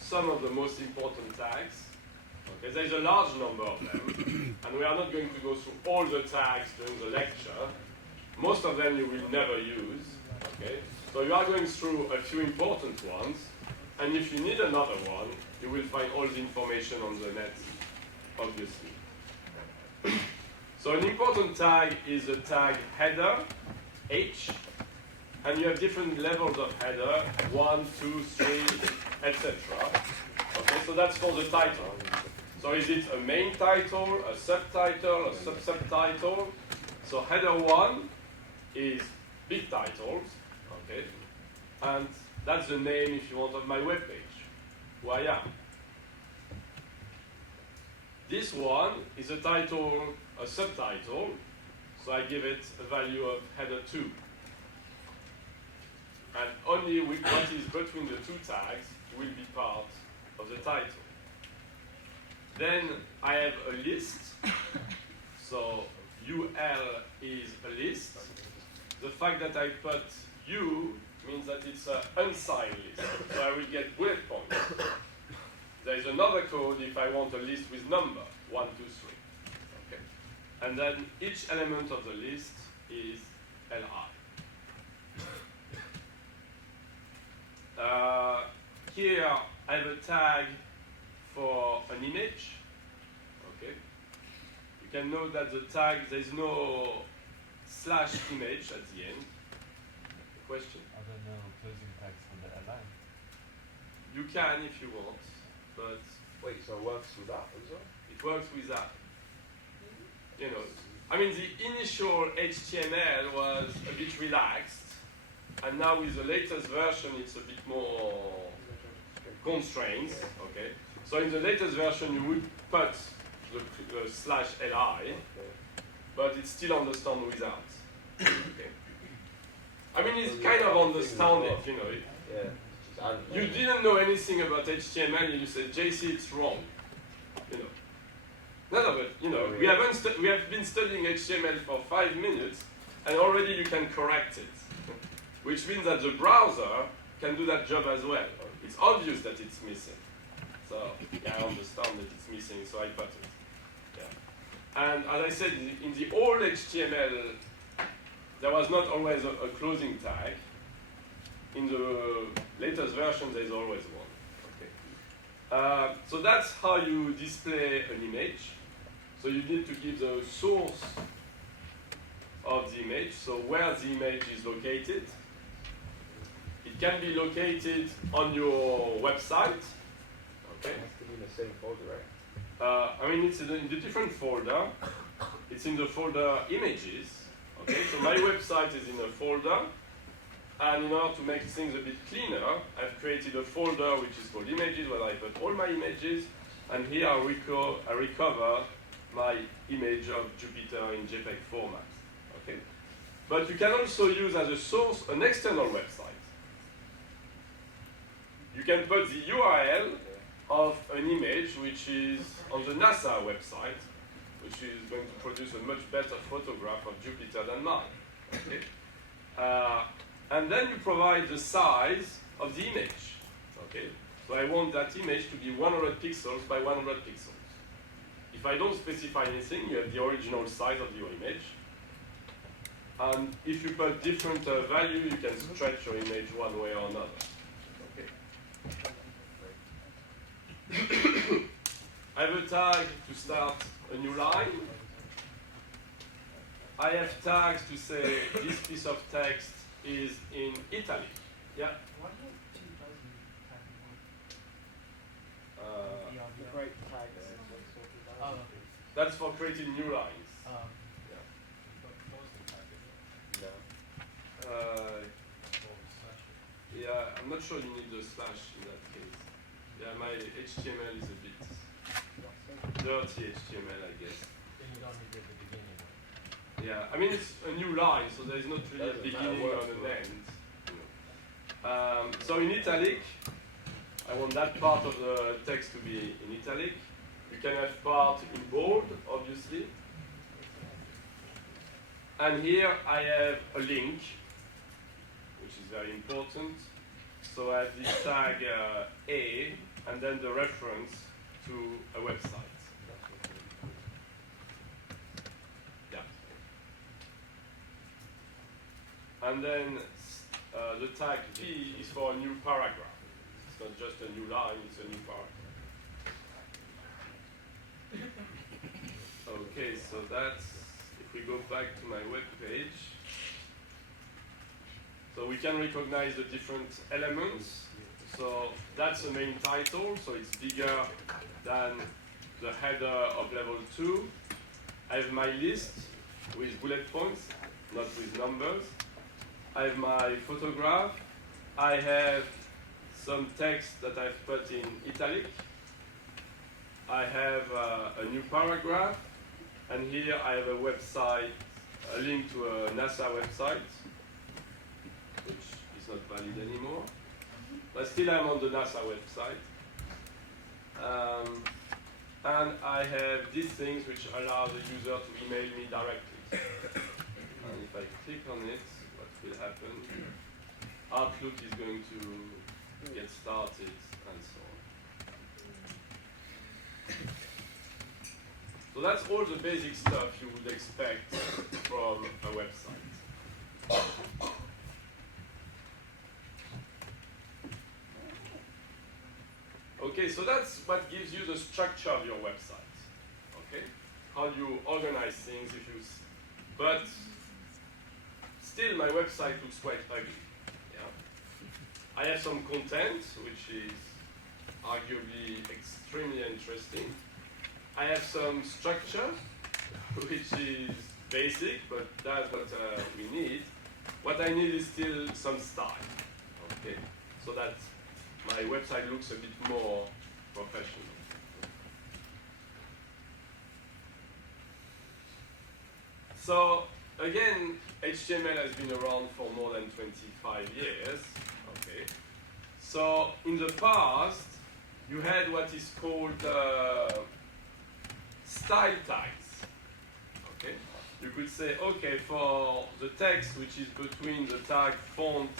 some of the most important tags. Okay, there's a large number of them, and we are not going to go through all the tags during the lecture. Most of them you will never use. Okay, so you are going through a few important ones, and if you need another one, you will find all the information on the net, obviously. So an important tag is a tag header, H, and you have different levels of header, 1, 2, 3, etc. Okay, so that's for the title. So is it a main title, a subtitle, a sub-subtitle? So header 1 is big titles, okay, and that's the name, if you want, of my webpage, who I am. This one is a title, a subtitle, so I give it a value of header 2. And only what is between the two tags will be part of the title. Then I have a list, so UL is a list. The fact that I put U means that it's an unsigned list, so I will get bullet points. There is another code if I want a list with number, 1, 2, 3. Okay. And then each element of the list is LI. Here I have a tag for an image. Okay. You can note that the tag, there's no slash image at the end. Question? I don't know closing tags on the LI. You can if you want, but Wait, so it works with that as well? it works with that. You know, I mean, the initial HTML was a bit relaxed, and now with the latest version, it's a bit more constraints. Okay, so in the latest version, you would put the slash li, but it's still understand without. Okay, I mean, it's kind of understand it. You know, Yeah. you didn't know anything about HTML, and you said, JC, it's wrong. You know. No, but you know, we have been studying HTML for 5 minutes, and already you can correct it, which means that the browser can do that job as well. It's obvious that it's missing, so yeah, I understand that it's missing, so I put it. Yeah. And as I said, in the old HTML, there was not always a closing tag. In the latest version, there's always one. Okay. So that's how you display an image. So you need to give the source of the image, so where the image is located. It can be located on your website. Okay. It has to be in the same folder, right? I mean, it's in the different folder. It's in the folder images. Okay, so my website is in a folder. And in order to make things a bit cleaner, I've created a folder which is called images, where I put all my images. And here I recover my image of Jupiter in JPEG format. Okay? But you can also use as a source an external website. You can put the URL of an image which is on the NASA website, which is going to produce a much better photograph of Jupiter than mine. Okay? And then you provide the size of the image. Okay? So I want that image to be 100 pixels by 100 pixels. If I don't specify anything, you have the original size of your image. And if you put different value, you can stretch your image one way or another. Okay. I have a tag to start a new line. I have tags to say this piece of text is in italic. Yeah? Why not 2000 The great tags. Oh, That's for creating new lines. No. Yeah, I'm not sure you need the slash in that case. Yeah, my HTML is a bit dirty HTML, I guess. Then you don't need it at the beginning. Yeah, I mean it's a new line, so there is not really a Doesn't beginning matter or what an end. You know. So in italic, I want that part of the text to be in italic. You can have part in bold, obviously. And here I have a link, which is very important. So I have this tag A, and then the reference to a website. Yeah. And then the tag P is for a new paragraph. It's not just a new line, it's a new paragraph. Okay, so that's, if we go back to my web page, so we can recognize the different elements. So that's the main title, so it's bigger than the header of level 2. I have my list with bullet points, not with numbers. I have my photograph. I have some text that I've put in italic. I have a new paragraph, and here I have a website, a link to a NASA website, which is not valid anymore. But still I'm on the NASA website. And I have these things which allow the user to email me directly. And if I click on it, what will happen? Outlook is going to get started and so on. So that's all the basic stuff you would expect from a website. Okay, so that's what gives you the structure of your website. Okay, how you organize things. But still, my website looks quite ugly. Yeah, I have some content which is arguably extremely interesting. I have some structure which is basic, but that's what we need. What I need is still some style. Okay, so that my website looks a bit more professional. So again, HTML has been around for more than 25 years. Okay. So in the past, you had what is called style tags. Okay. You could say, okay, for the text which is between the tag font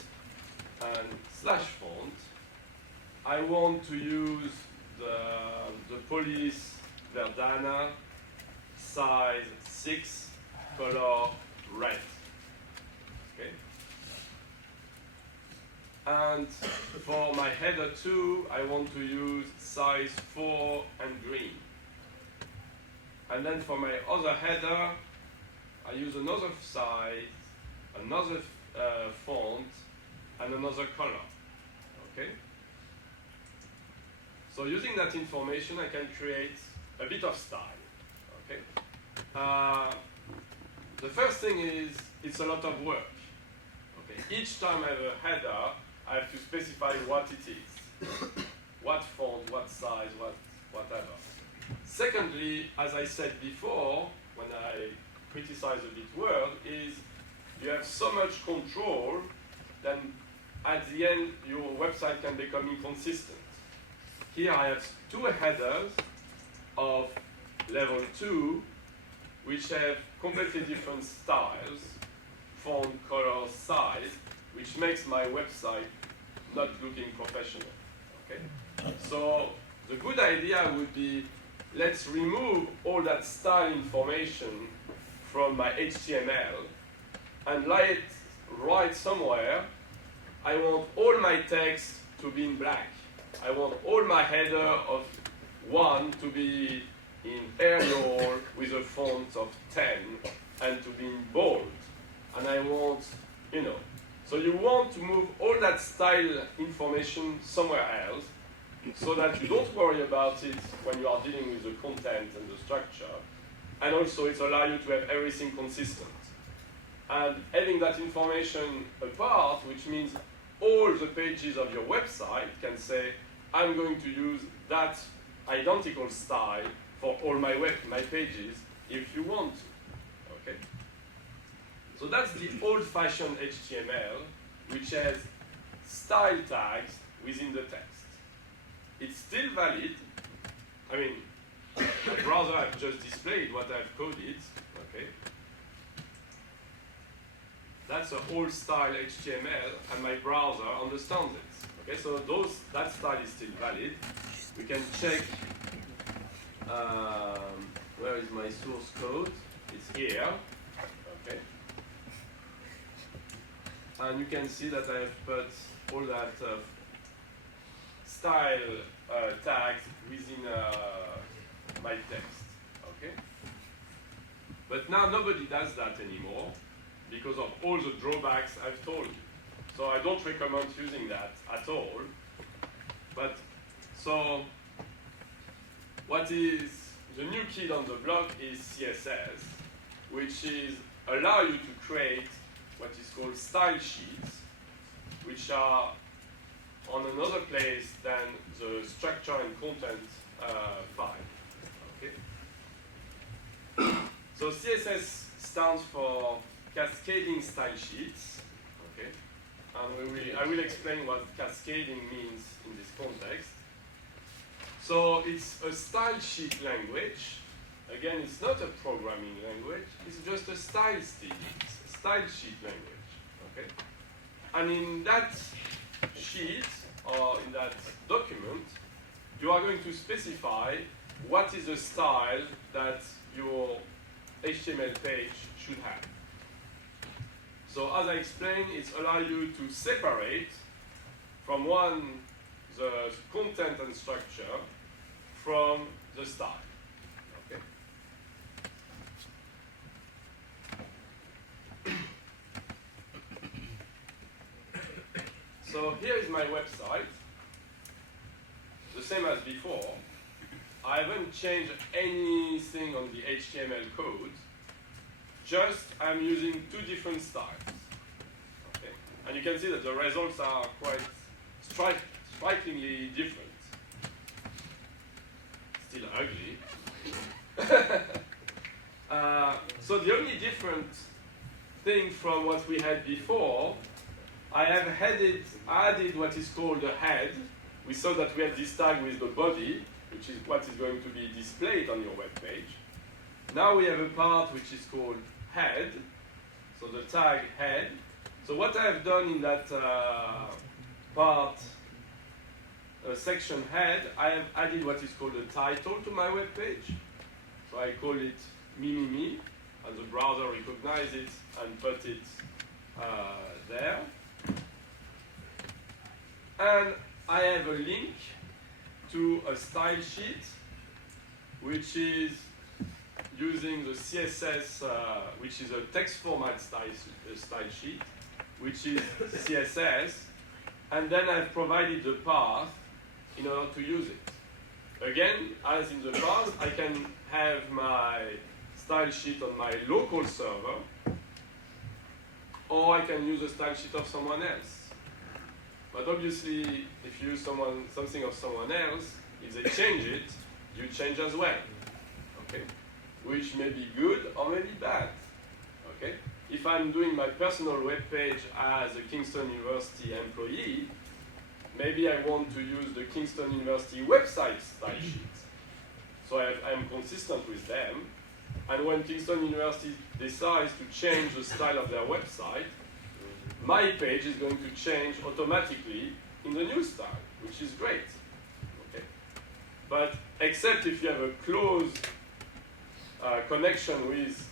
and /font, I want to use the police Verdana, size 6, color red. Okay. And for my header 2, I want to use size 4 and green. And then for my other header, I use another size, another font, and another color. Okay. So using that information, I can create a bit of style. Okay. The first thing is it's a lot of work. Okay. Each time I have a header, I have to specify what it is, what font, what size, whatever. Secondly, as I said before, when I criticize a bit Word, is you have so much control that at the end your website can become inconsistent. Here I have 2 headers of level 2 which have completely different styles, font, color, size, which makes my website not looking professional. Okay? So the good idea would be, let's remove all that style information from my HTML and let it write somewhere. I want all my text to be in black. I want all my header of 1 to be in Arial with a font of 10 and to be in bold. And I want, so you want to move all that style information somewhere else so that you don't worry about it when you are dealing with the content and the structure. And also it allows you to have everything consistent. And having that information apart, which means all the pages of your website can say, I'm going to use that identical style for all my pages if you want to. Okay? So that's the old-fashioned HTML, which has style tags within the text. It's still valid. I mean, my browser has just displayed what I've coded. Okay? that's a old style HTML, and my browser understands it. Okay, so that style is still valid. We can check where is my source code. It's here. Okay, and you can see that I have put all that style tags within my text. Okay, but now nobody does that anymore because of all the drawbacks I've told you. So I don't recommend using that at all. But so what is the new kid on the block is CSS, which is allow you to create what is called style sheets, which are on another place than the structure and content file. Okay. So CSS stands for cascading style sheets. Okay. And I will explain what cascading means in this context. So it's a style sheet language. Again, it's not a programming language. It's just a style sheet language. Okay. And in that sheet or in that document, you are going to specify what is the style that your HTML page should have. So as I explained, it allows you to separate from the content and structure from the style. Okay. So here is my website, the same as before. I haven't changed anything on the HTML code. Just I'm using two different styles. Okay. And you can see that the results are quite strikingly different. Still ugly. So the only different thing from what we had before, I have added what is called a head. We saw that we had this tag with the body, which is what is going to be displayed on your web page. Now we have a part which is called head, so the tag head. So what I have done in that part, section head, I have added what is called a title to my web page. So I call it me, and the browser recognizes it and put it there. And I have a link to a style sheet, which is using the CSS, which is a text format style sheet, which is CSS, and then I've provided the path in order to use it. Again, as in the past, I can have my style sheet on my local server, or I can use a style sheet of someone else. But obviously, if you use something of someone else, if they change it, you change as well. Okay? Which may be good or may be bad. Okay? If I'm doing my personal web page as a Kingston University employee, maybe I want to use the Kingston University website style sheet. So I'm consistent with them. And when Kingston University decides to change the style of their website, my page is going to change automatically in the new style, which is great. Okay? But except if you have a close connection with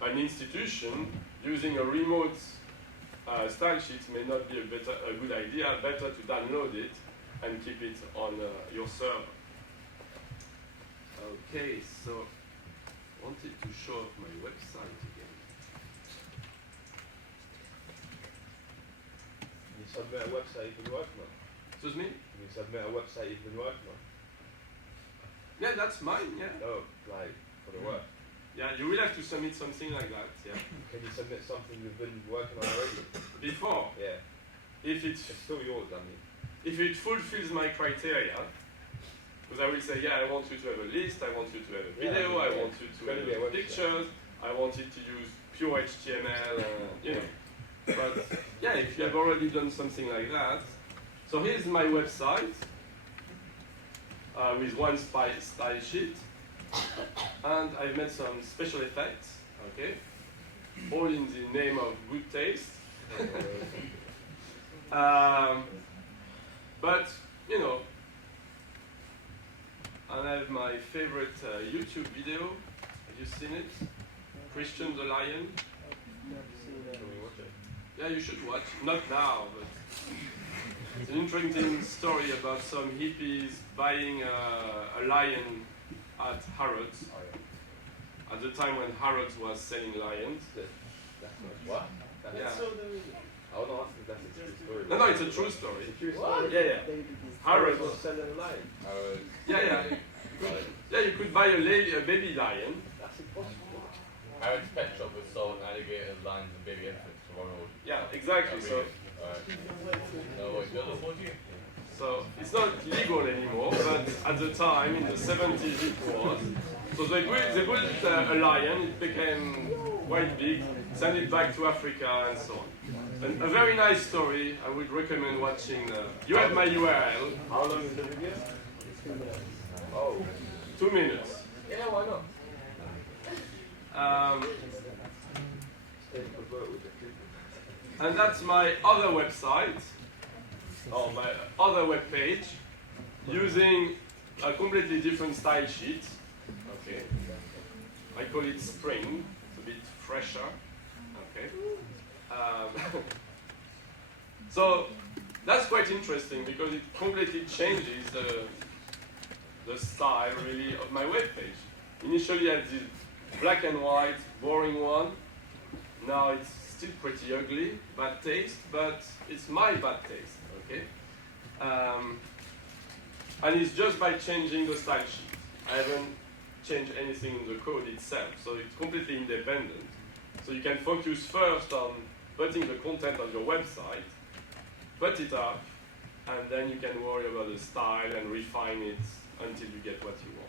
an institution, using a remote style sheet may not be a good idea. Better to download it and keep it on your server. Okay, so I wanted to show off my website again. You submit a website you've been working on. Excuse me? You submit a website you've been working on. Yeah, that's mine, yeah. Oh, like for the work. Yeah, you will have to submit something like that, yeah. Can you submit something you've been working on already? Before, Yeah. if It's still yours, I mean. if it fulfills my criteria, because I will say, yeah, I want you to have a list, I want you to have a Yeah, video, I yeah. want you It's to gonna be a have website. pictures, I want it to use pure HTML, you know. But yeah, if you have already done something like that, so here's my website with one style sheet, and I've made some special effects, okay? all in the name of good taste. But, you know, and I have my favorite YouTube video. Have you seen it? Christian the Lion. Can we watch it? Yeah, you should watch. Not now, but it's an interesting story about some hippies buying a lion at Harrods. Oh, yeah. At the time when Harrods was selling lions. That's nice. What? Yeah. Oh no, that's a true story. No, it's a true story. It's a true What? story. Yeah, yeah. Harrods. was selling lion. Yeah, yeah. Yeah, you could buy a baby lion. That's impossible. Harrods Pet Shop was sold alligators, lions, and baby infants for $1. Yeah, exactly. So, No, wait, you're the 40th? so it's not legal anymore, but at the time, in the 70s, it was. So they built a lion, it became quite big, sent it back to Africa and so on. And a very nice story, I would recommend watching. You have my URL, How long is the video? Oh. 2 minutes. Yeah, why not? And that's my other website, or my other web page, using a completely different style sheet. Okay. I call it Spring. It's a bit fresher. Okay. So that's quite interesting because it completely changes the style really of my web page. Initially I had this black and white, boring one. Now it's still pretty ugly, bad taste, but it's my bad taste, okay? And it's just by changing the style sheet. I haven't changed anything in the code itself, so it's completely independent. So you can focus first on putting the content on your website, put it up, and then you can worry about the style and refine it until you get what you want.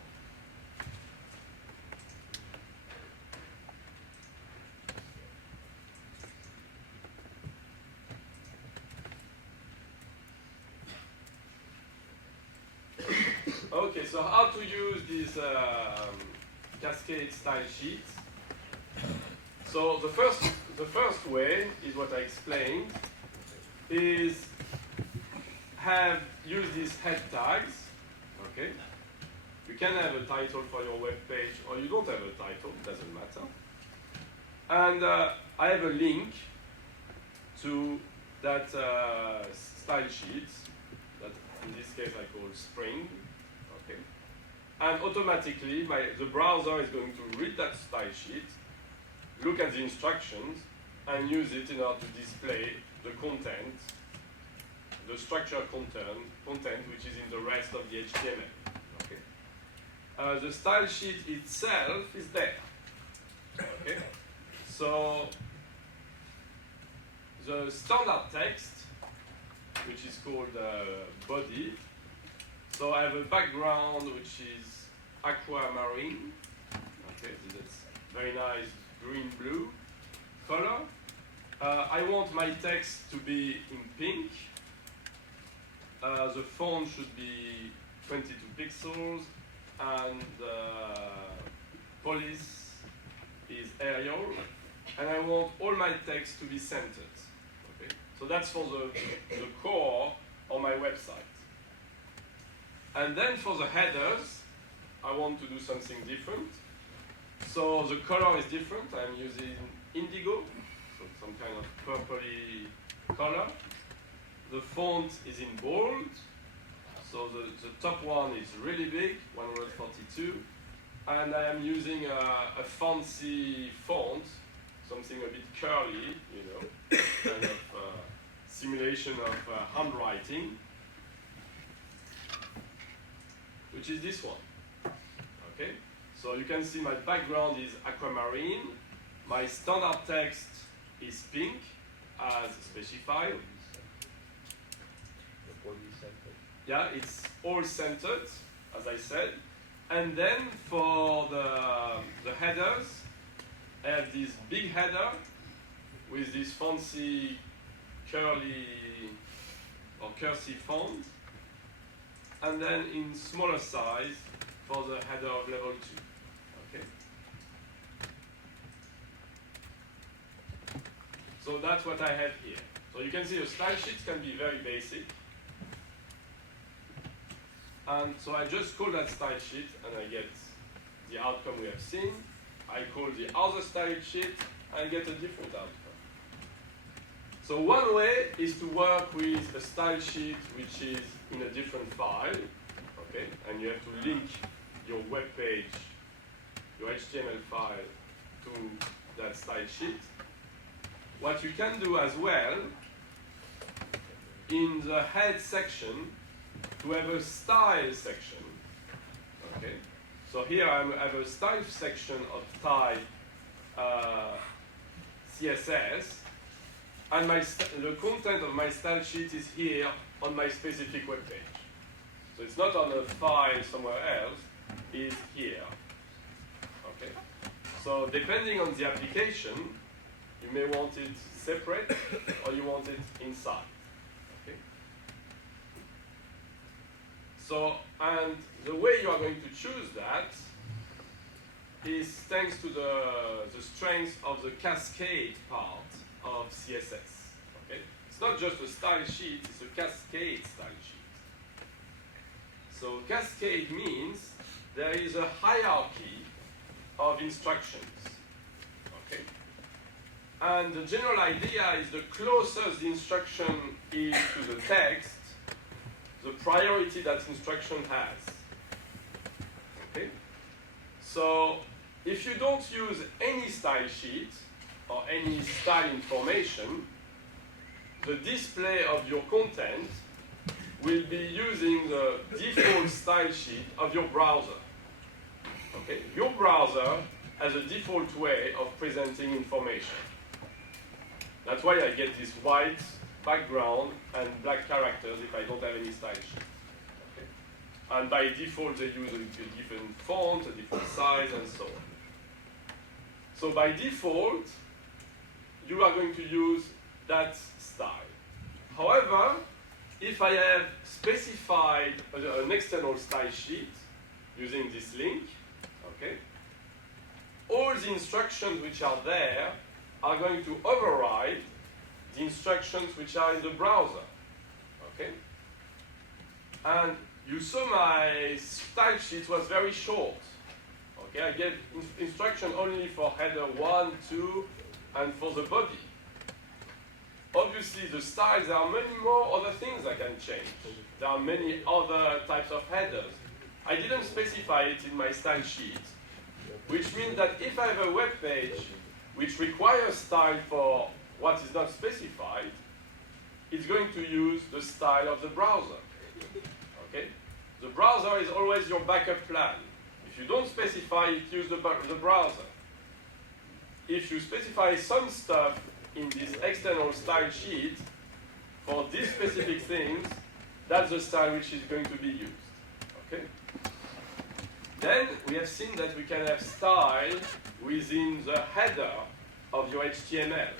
Okay, so how to use these cascade style sheets? So the first way is what I explained, is use these head tags. Okay, you can have a title for your web page, or you don't have a title, doesn't matter. And I have a link to that style sheet that in this case I call Spring. Okay, and automatically the browser is going to read that style sheet, look at the instructions, and use it in order to display the content, the structured content which is in the rest of the HTML. Okay. The style sheet itself is there. Okay. So the standard text, which is called body. So I have a background which is aquamarine. Okay, so that's very nice green-blue color. I want my text to be in pink. The font should be 22 pixels, and police is Arial, and I want all my text to be centered. Okay, so that's for the core of my website. And then for the headers, I want to do something different. So the color is different. I'm using indigo, so some kind of purpley color. The font is in bold. So the top one is really big, 142. And I am using a fancy font, something a bit curly, you know, kind of simulation of handwriting, which is this one. Okay? So you can see my background is aquamarine. My standard text is pink, as specified. Yeah, it's all centered, as I said. And then for the headers, I have this big header with this fancy curly or cursive font. And then in smaller size for the header of level 2. Okay. So that's what I have here. So you can see the style sheets can be very basic. And so I just call that style sheet and I get the outcome we have seen. I call the other style sheet and I get a different outcome. So one way is to work with a style sheet which is in a different file, okay? And you have to link your web page, your HTML file to that style sheet. What you can do as well, in the head section, to have a style section, okay? So here I have a style section of type CSS, and the content of my style sheet is here on my specific web page. So it's not on a file somewhere else, it's here, okay? So depending on the application, you may want it separate or you want it inside. Okay? So, and the way you are going to choose that is thanks to the strength of the cascade part of CSS. Okay? It's not just a style sheet, it's a cascade style sheet. So cascade means there is a hierarchy of instructions. Okay? And the general idea is the closer the instruction is to the text, the priority that instruction has. Okay? So if you don't use any style sheet or any style information, the display of your content will be using the default style sheet of your browser. Okay? Your browser has a default way of presenting information. That's why I get this white background and black characters if I don't have any style sheet. Okay? And by default, they use a different font, a different size, and so on. So by default, you are going to use that style. However, if I have specified an external style sheet using this link, okay, all the instructions which are there are going to override the instructions which are in the browser. Okay? And you saw my style sheet was very short. Okay, I gave instruction only for header 1, 2, and for the body. Obviously, the styles, there are many more other things I can change. There are many other types of headers. I didn't specify it in my style sheet, which means that if I have a web page which requires style for what is not specified, it's going to use the style of the browser. Okay? The browser is always your backup plan. If you don't specify it, use the browser. If you specify some stuff in this external style sheet for these specific things, that's the style which is going to be used. Okay? Then we have seen that we can have style within the header of your HTML.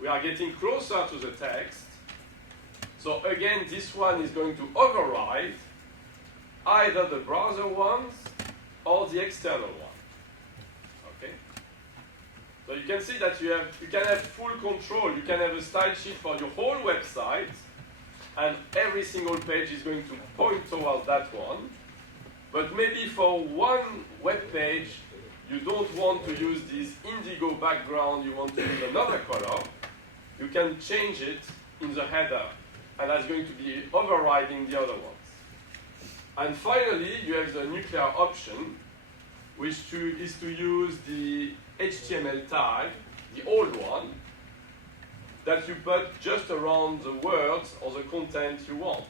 We are getting closer to the text. So again, this one is going to override either the browser ones or the external one. Okay? So you can see that you can have full control. You can have a style sheet for your whole website, and every single page is going to point towards that one. But maybe for one web page, you don't want to use this indigo background, you want to use another color, you can change it in the header, and that's going to be overriding the other ones. And finally, you have the nuclear option, which is to use the HTML tag, the old one, that you put just around the words or the content you want.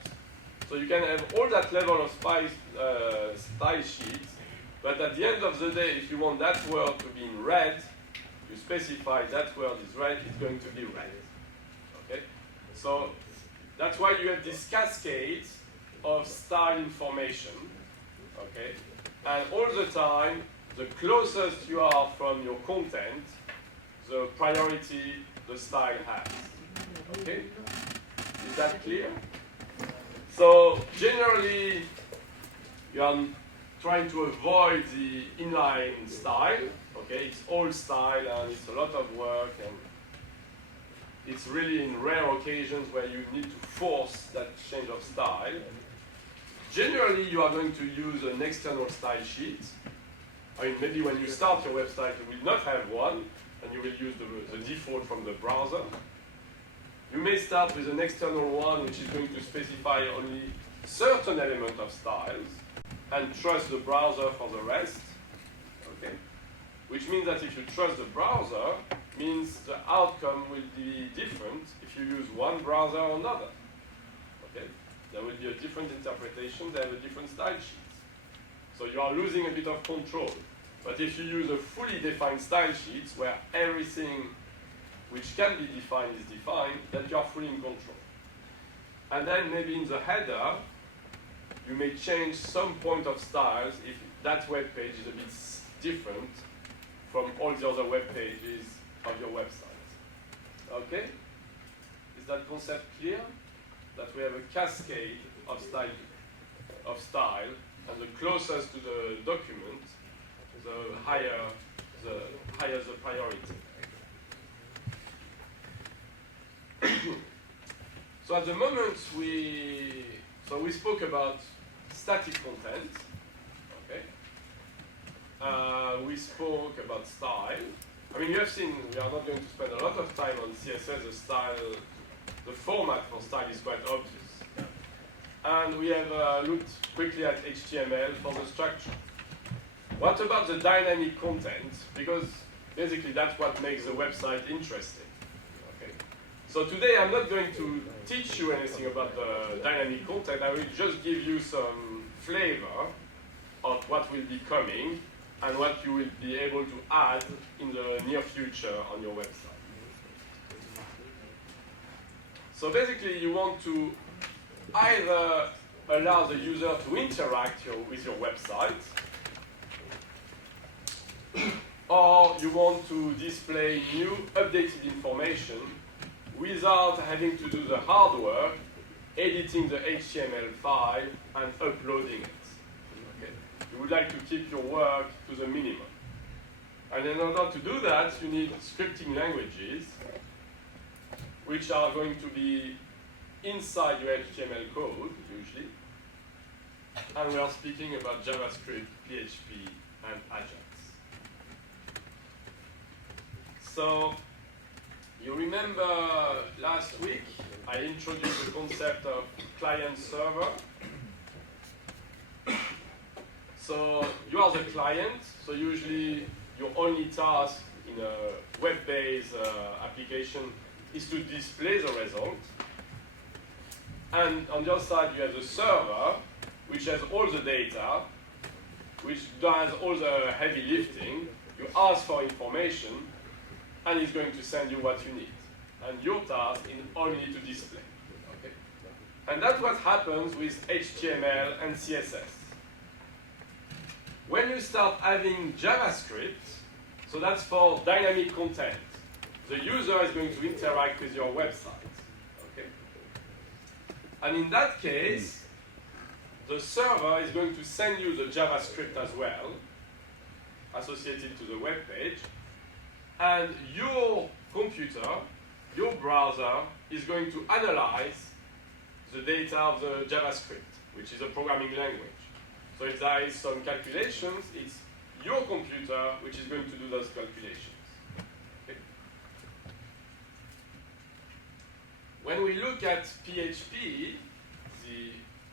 So you can have all that level of style sheets, but at the end of the day, if you want that word to be in red, you specify that word is red, it's going to be red. Okay? So that's why you have this cascade of style information. Okay? And all the time, the closest you are from your content, the priority the style has. Okay? Is that clear? So generally, you are trying to avoid the inline style. Okay, it's old style and it's a lot of work. it's really in rare occasions where you need to force that change of style. Generally, you are going to use an external style sheet. I mean, maybe when you start your website, you will not have one, and you will use the default from the browser. You may start with an external one, which is going to specify only certain element of styles, and trust the browser for the rest. Okay? Which means that if you trust the browser, means the outcome will be different if you use one browser or another. Okay? There will be a different interpretation, they have a different style sheets. So you are losing a bit of control. But if you use a fully defined style sheets where everything which can be defined is defined, then you are fully in control. And then maybe in the header, you may change some point of styles if that web page is a bit different from all the other web pages of your website. Okay? Is that concept clear? That we have a cascade of style, and the closest to the document, the higher the priority. So at the moment we spoke about static content. Okay. We spoke about style. I mean, you have seen we are not going to spend a lot of time on CSS. The style, the format for style is quite obvious. And we have looked quickly at HTML for the structure. What about the dynamic content? Because basically that's what makes the website interesting. Okay. So today I'm not going to teach you anything about the dynamic content. I will just give you some flavor of what will be coming and what you will be able to add in the near future on your website. So basically you want to either allow the user to interact with your website, or you want to display new updated information without having to do the hard work, editing the HTML file and uploading it. Okay. You would like to keep your work to the minimum. And in order to do that, you need scripting languages, which are going to be inside your HTML code, usually. And we are speaking about JavaScript, PHP, and Ajax. So, you remember last week, I introduced the concept of client-server. So, you are the client, so usually your only task in a web-based application is to display the result. And on the other side, you have the server, which has all the data, which does all the heavy lifting. You ask for information, and it's going to send you what you need. And your task is only to display. Okay? And that's what happens with HTML and CSS. When you start having JavaScript, so that's for dynamic content. The user is going to interact with your website. Okay? And in that case, the server is going to send you the JavaScript as well, associated to the web page. And your computer, your browser, is going to analyze the data of the JavaScript, which is a programming language. So if there is some calculations, it's your computer which is going to do those calculations. Okay. When we look at PHP, the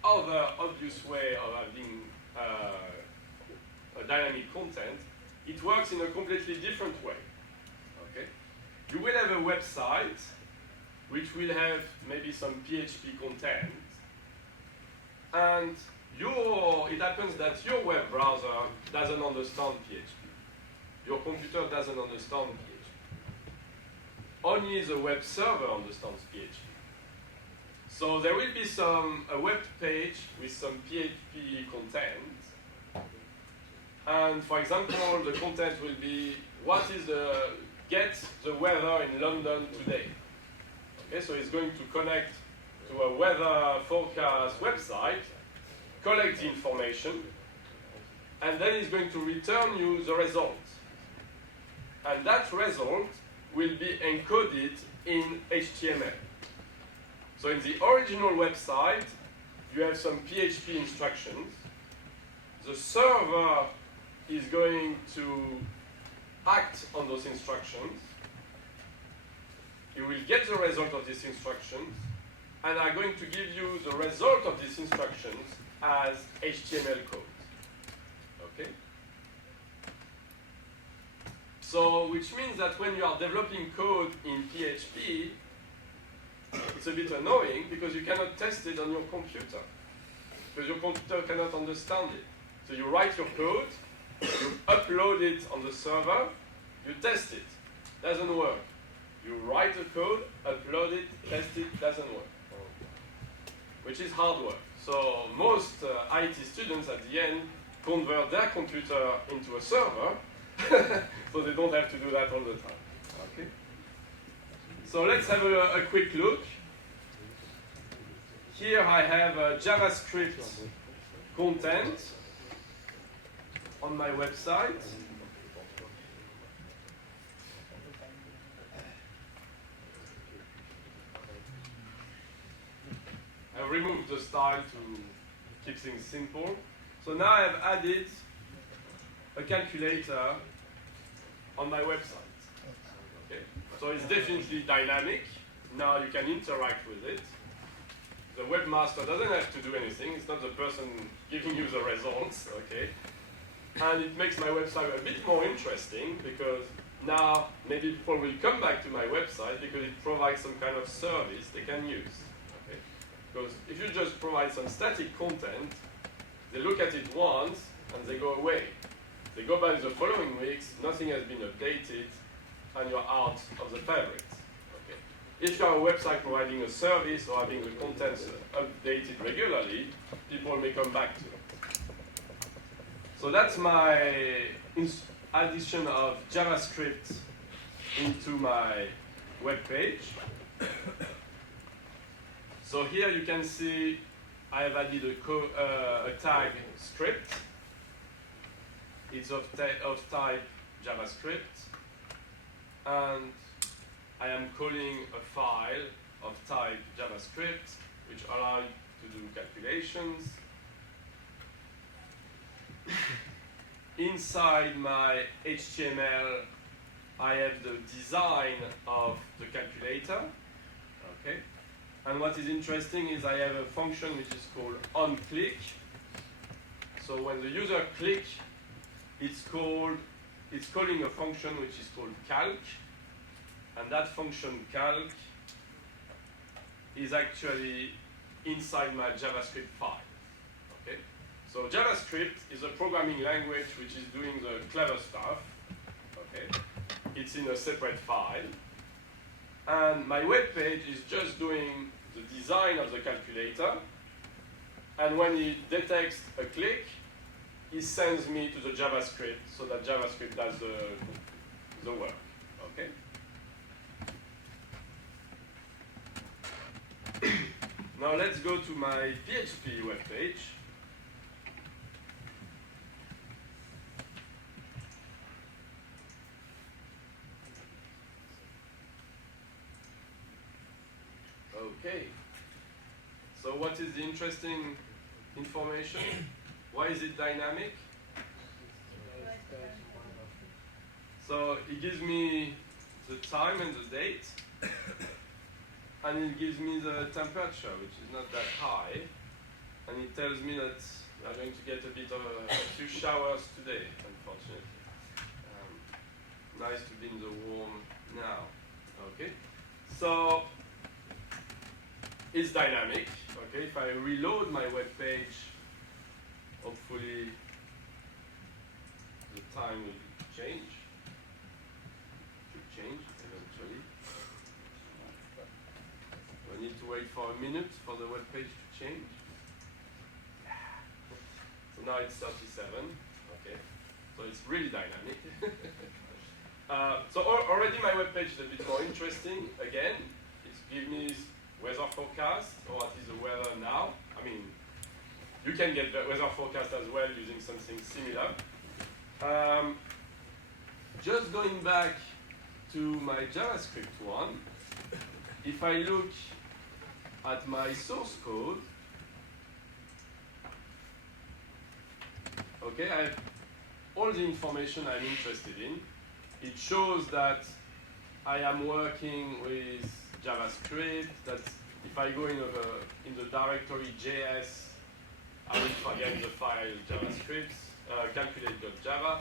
other obvious way of having a dynamic content, it works in a completely different way. Okay? You will have a website which will have maybe some PHP content, and it happens that your web browser doesn't understand PHP. Your computer doesn't understand PHP. Only the web server understands PHP. So there will be a web page with some PHP content. And for example, the content will be, get the weather in London today. Okay, so it's going to connect to a weather forecast website, collect the information, and then it's going to return you the result. And that result will be encoded in HTML. So in the original website, you have some PHP instructions. The server is going to act on those instructions. You will get the result of these instructions, and are going to give you the result of these instructions as HTML code. Okay? So, which means that when you are developing code in PHP, it's a bit annoying because you cannot test it on your computer, because your computer cannot understand it. So you write your code, you upload it on the server, you test it, doesn't work. You write the code, upload it, test it, doesn't work. Which is hard work. So most IT students at the end convert their computer into a server, so they don't have to do that all the time. Okay? So let's have a quick look. Here I have JavaScript content on my website. I've removed the style to keep things simple. So now I've added a calculator on my website. Okay. So it's definitely dynamic. Now you can interact with it. The webmaster doesn't have to do anything. It's not the person giving you the results. Okay. And it makes my website a bit more interesting because now maybe people will come back to my website because it provides some kind of service they can use. Okay? Because if you just provide some static content, they look at it once and they go away. They go back the following weeks, nothing has been updated, and you're out of the fabric. Okay. If you're a website providing a service or having the contents updated regularly, people may come back to it. So that's my addition of JavaScript into my web page. So here you can see I have added a tag script. It's of type JavaScript, and I am calling a file of type JavaScript, which allows you to do calculations. Inside my HTML, I have the design of the calculator. Okay. And what is interesting is I have a function which is called onClick. So when the user clicks, it's calling a function which is called calc, and that function calc is actually inside my JavaScript file. Okay? So JavaScript is a programming language which is doing the clever stuff. Okay? It's in a separate file. And my web page is just doing the design of the calculator, and when it detects a click, it sends me to the JavaScript so that JavaScript does the work. Okay? Now let's go to my PHP web page. Okay. So what is the interesting information? Why is it dynamic? So it gives me the time and the date, and it gives me the temperature, which is not that high, and it tells me that we are going to get a bit of a few showers today, unfortunately. Nice to be in the warm now. Okay, so it's dynamic. Okay, if I reload my web page, hopefully the time will change. Should change eventually. I need to wait for a minute for the web page to change. So now it's 37. Okay, so it's really dynamic. So already my web page is a bit more interesting. Again, it's giving me weather forecast, or what is the weather now. I mean, you can get the weather forecast as well using something similar. Just going back to my JavaScript one, if I look at my source code, okay, I have all the information I'm interested in. It shows that I am working with JavaScript, that if I go in the directory JS, I will find the file JavaScript, calculate.java.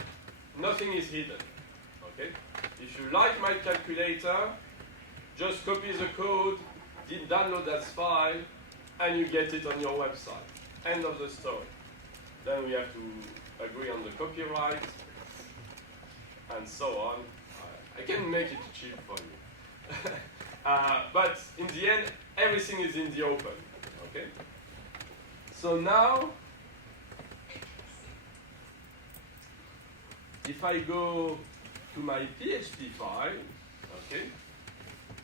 Nothing is hidden, okay? If you like my calculator, just copy the code, download that file, and you get it on your website. End of the story. Then we have to agree on the copyright, and so on. I can make it cheap for you. But in the end, everything is in the open, okay? So now, if I go to my PHP file, okay,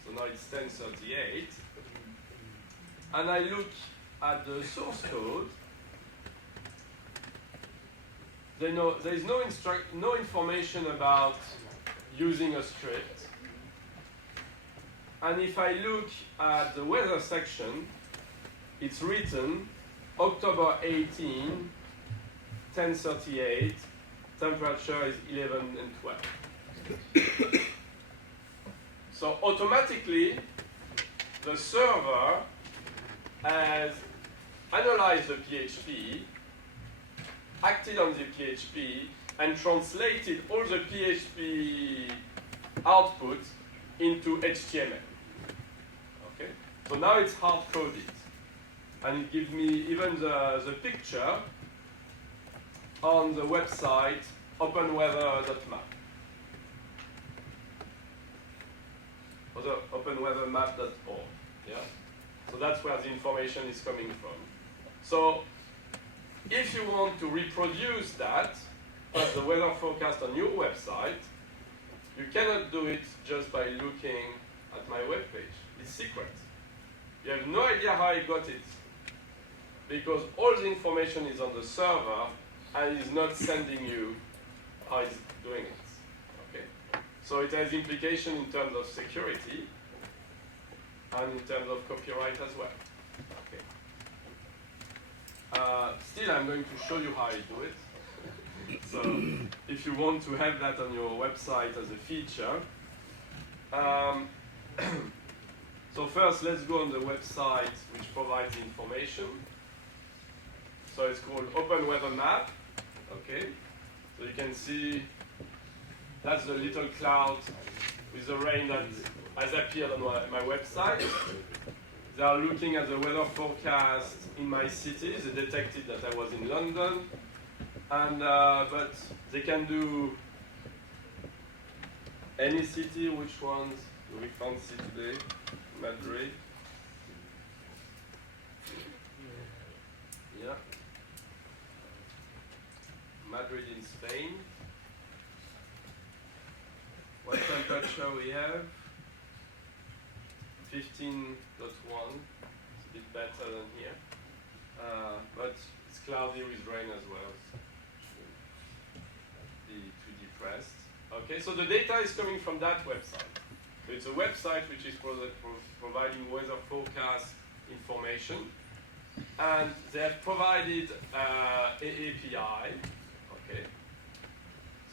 so now it's 1038, and I look at the source code, there is no information about using a script. And if I look at the weather section, it's written October 18, 1038, temperature is 11 and 12. So automatically, the server has analyzed the PHP, acted on the PHP, and translated all the PHP output into HTML. Okay? So now it's hard-coded. And it gives me even the picture on the website openweather.map. Or the openweathermap.org. Yeah? So that's where the information is coming from. So if you want to reproduce that as the weather forecast on your website, you cannot do it just by looking at my webpage. It's secret. You have no idea how I got it, because all the information is on the server and is not sending you how it's doing it. Okay? So it has implication in terms of security and in terms of copyright as well. Okay. Still, I'm going to show you how I do it. So if you want to have that on your website as a feature, so first let's go on the website which provides the information. So it's called Open Weather Map. Okay, so you can see that's the little cloud with the rain that has appeared on my website. They are looking at the weather forecast in my city. They detected that I was in London. And but they can do any city. Which ones do we fancy today? Madrid. Yeah. Madrid in Spain. What temperature we have? 15.1. It's a bit better than here. But it's cloudy with rain as well. Too depressed. Okay, so the data is coming from that website. So it's a website which is providing weather forecast information, and they have provided an API. Okay,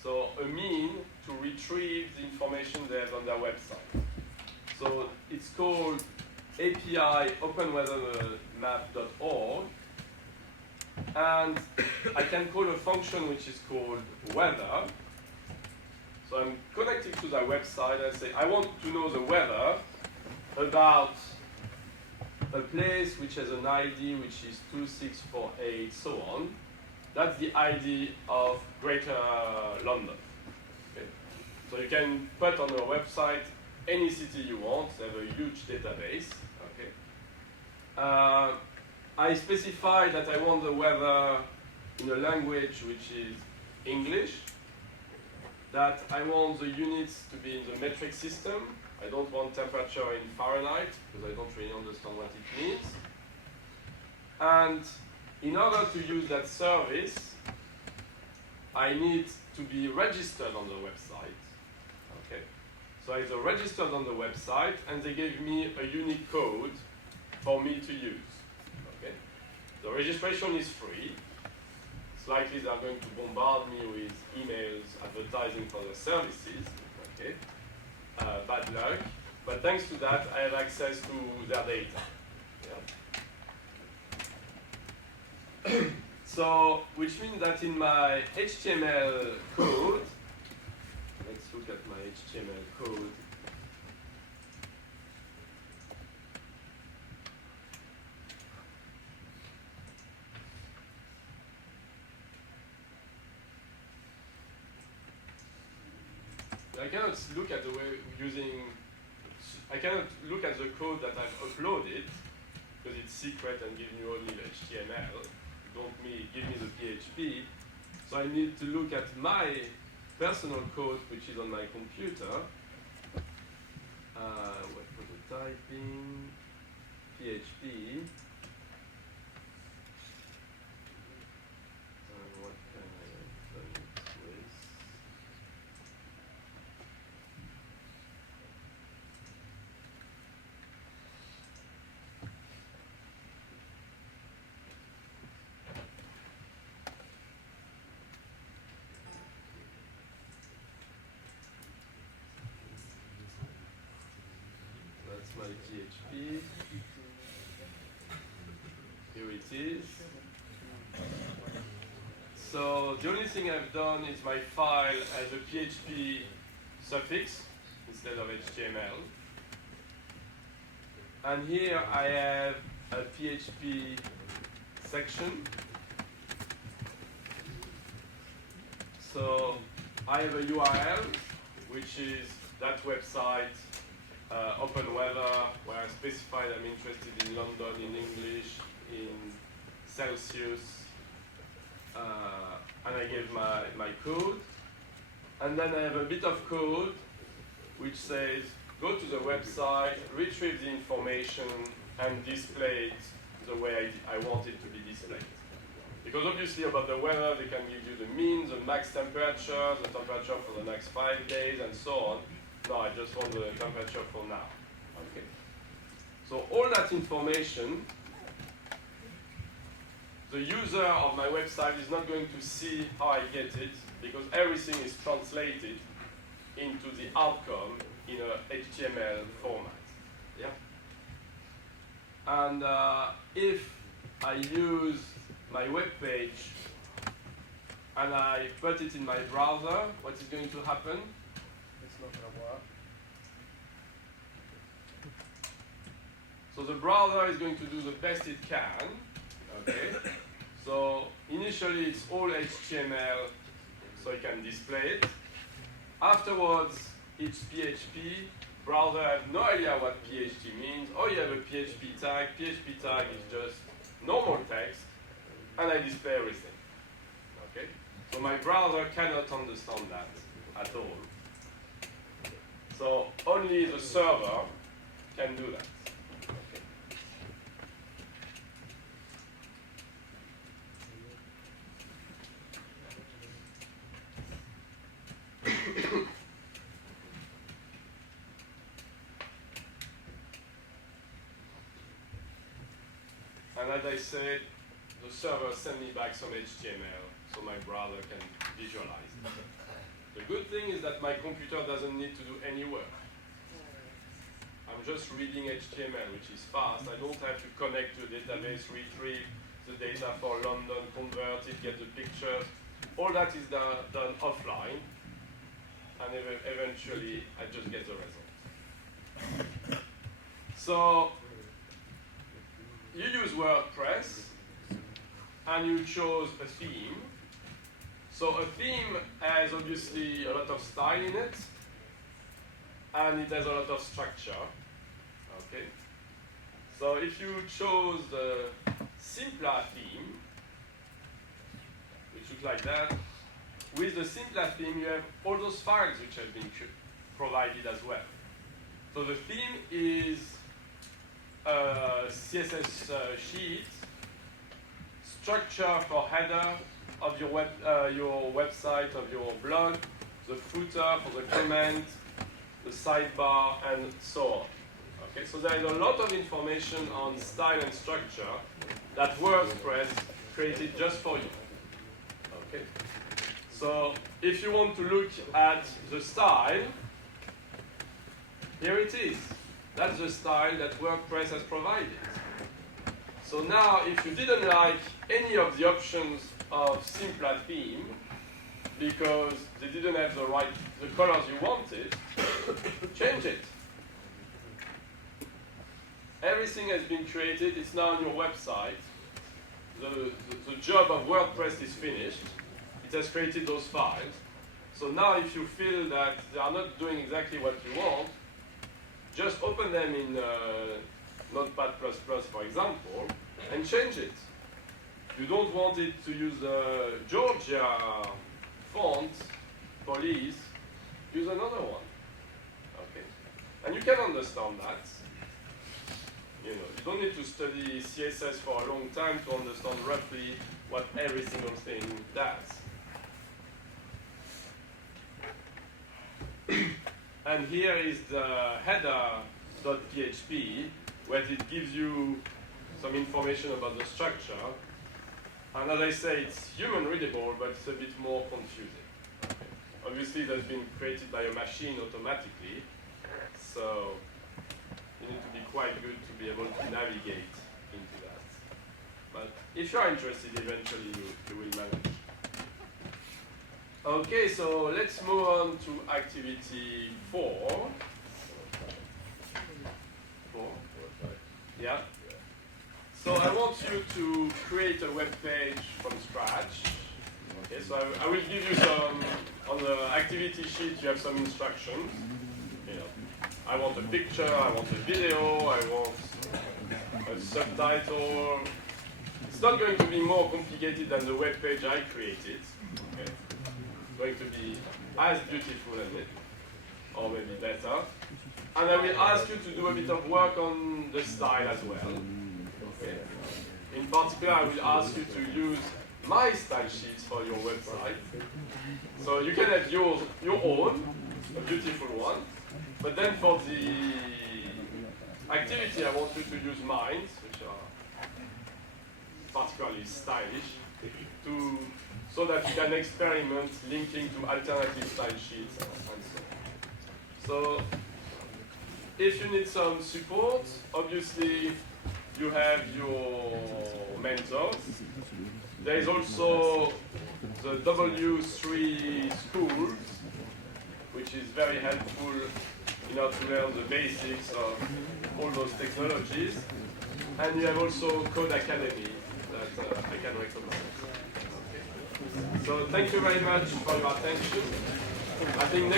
so a mean to retrieve the information they have on their website. So it's called API openweathermap.org. And I can call a function which is called weather. So I'm connected to the website. I say, I want to know the weather about a place which has an ID which is 2648, so on. That's the ID of Greater London. Okay. So you can put on your website any city you want. They have a huge database. Okay. I specify that I want the weather in a language which is English, that I want the units to be in the metric system. I don't want temperature in Fahrenheit, because I don't really understand what it means. And in order to use that service, I need to be registered on the website. Okay. So I registered on the website, and they gave me a unique code for me to use. Okay? The registration is free. It's likely they are going to bombard me with emails advertising for their services. Okay? Bad luck. But thanks to that, I have access to their data. Yeah. So, which means that in my HTML code, let's look at my HTML code. I cannot look at the way I cannot look at the code that I've uploaded because it's secret and gives you only the HTML. Don't give me the PHP. So I need to look at my personal code, which is on my computer. What for the typing? PHP. What can I have done with? That's my PHP. Here it is. So the only thing I've done is my file as a PHP suffix instead of HTML. And here I have a PHP section. So I have a URL, which is that website, open weather, where I specified I'm interested in London, in English, in Celsius, and I gave my code. And then I have a bit of code which says, go to the website, retrieve the information, and display it the way I want it to be displayed. Because obviously about the weather, they can give you the mean, the max temperature, the temperature for the next 5 days, and so on. No, I just want the temperature for now. Okay. So all that information, the user of my website is not going to see how I get it, because everything is translated into the outcome in a HTML format. Yeah. And if I use my web page and I put it in my browser, what is going to happen? It's not going to work. So the browser is going to do the best it can. Okay. So initially it's all HTML, so it can display it. Afterwards, it's PHP. Browser has no idea what PHP means. Oh, you have a PHP tag. PHP tag is just normal text, and I display everything. Okay? So my browser cannot understand that at all. So only the server can do that. And as I said, the server sent me back some HTML so my browser can visualize it. The good thing is that my computer doesn't need to do any work. I'm just reading HTML, which is fast. I don't have to connect to a database, retrieve the data for London, convert it, get the pictures. All that is done offline, and eventually I just get the result. So you use WordPress, and you chose a theme. So a theme has obviously a lot of style in it, and it has a lot of structure. Okay. So if you chose the simpler theme, which looks like that, with the simpler theme, you have all those files which have been provided as well. So the theme is a CSS sheet, structure for header of your website, of your blog, the footer for the comment, the sidebar, and so on. Okay, so there is a lot of information on style and structure that WordPress created just for you. Okay, so if you want to look at the style, here it is. That's the style that WordPress has provided. So now, if you didn't like any of the options of Simpla theme, because they didn't have the colors you wanted, change it. Everything has been created, it's now on your website. The job of WordPress is finished. It has created those files. So now if you feel that they are not doing exactly what you want, just open them in Notepad++, for example, and change it. You don't want it to use Georgia font, police, use another one. Okay? And you can understand that. You don't need to study CSS for a long time to understand roughly what every single thing does. And here is the header.php, where it gives you some information about the structure. And as I say, it's human readable, but it's a bit more confusing. Okay. Obviously, that's been created by a machine automatically, so you need to be quite good to be able to navigate into that. But if you're interested, eventually you will manage. Okay, so let's move on to activity 4. Yeah. So I want you to create a web page from scratch. Okay, so I will give you some, on the activity sheet you have some instructions. I want a picture, I want a video, I want a subtitle. It's not going to be more complicated than the web page I created. Okay. It's going to be as beautiful as it, or maybe better. And I will ask you to do a bit of work on the style as well. Okay. In particular, I will ask you to use my style sheets for your website. So you can have your own, a beautiful one. But then for the activity, I want you to use mine, which are particularly stylish, so that you can experiment linking to alternative style sheets and so on. So if you need some support, obviously you have your mentors. There is also the W3 schools, which is very helpful in order to learn the basics of all those technologies. And you have also Code Academy that I can recommend. Okay. So thank you very much for your attention. I think next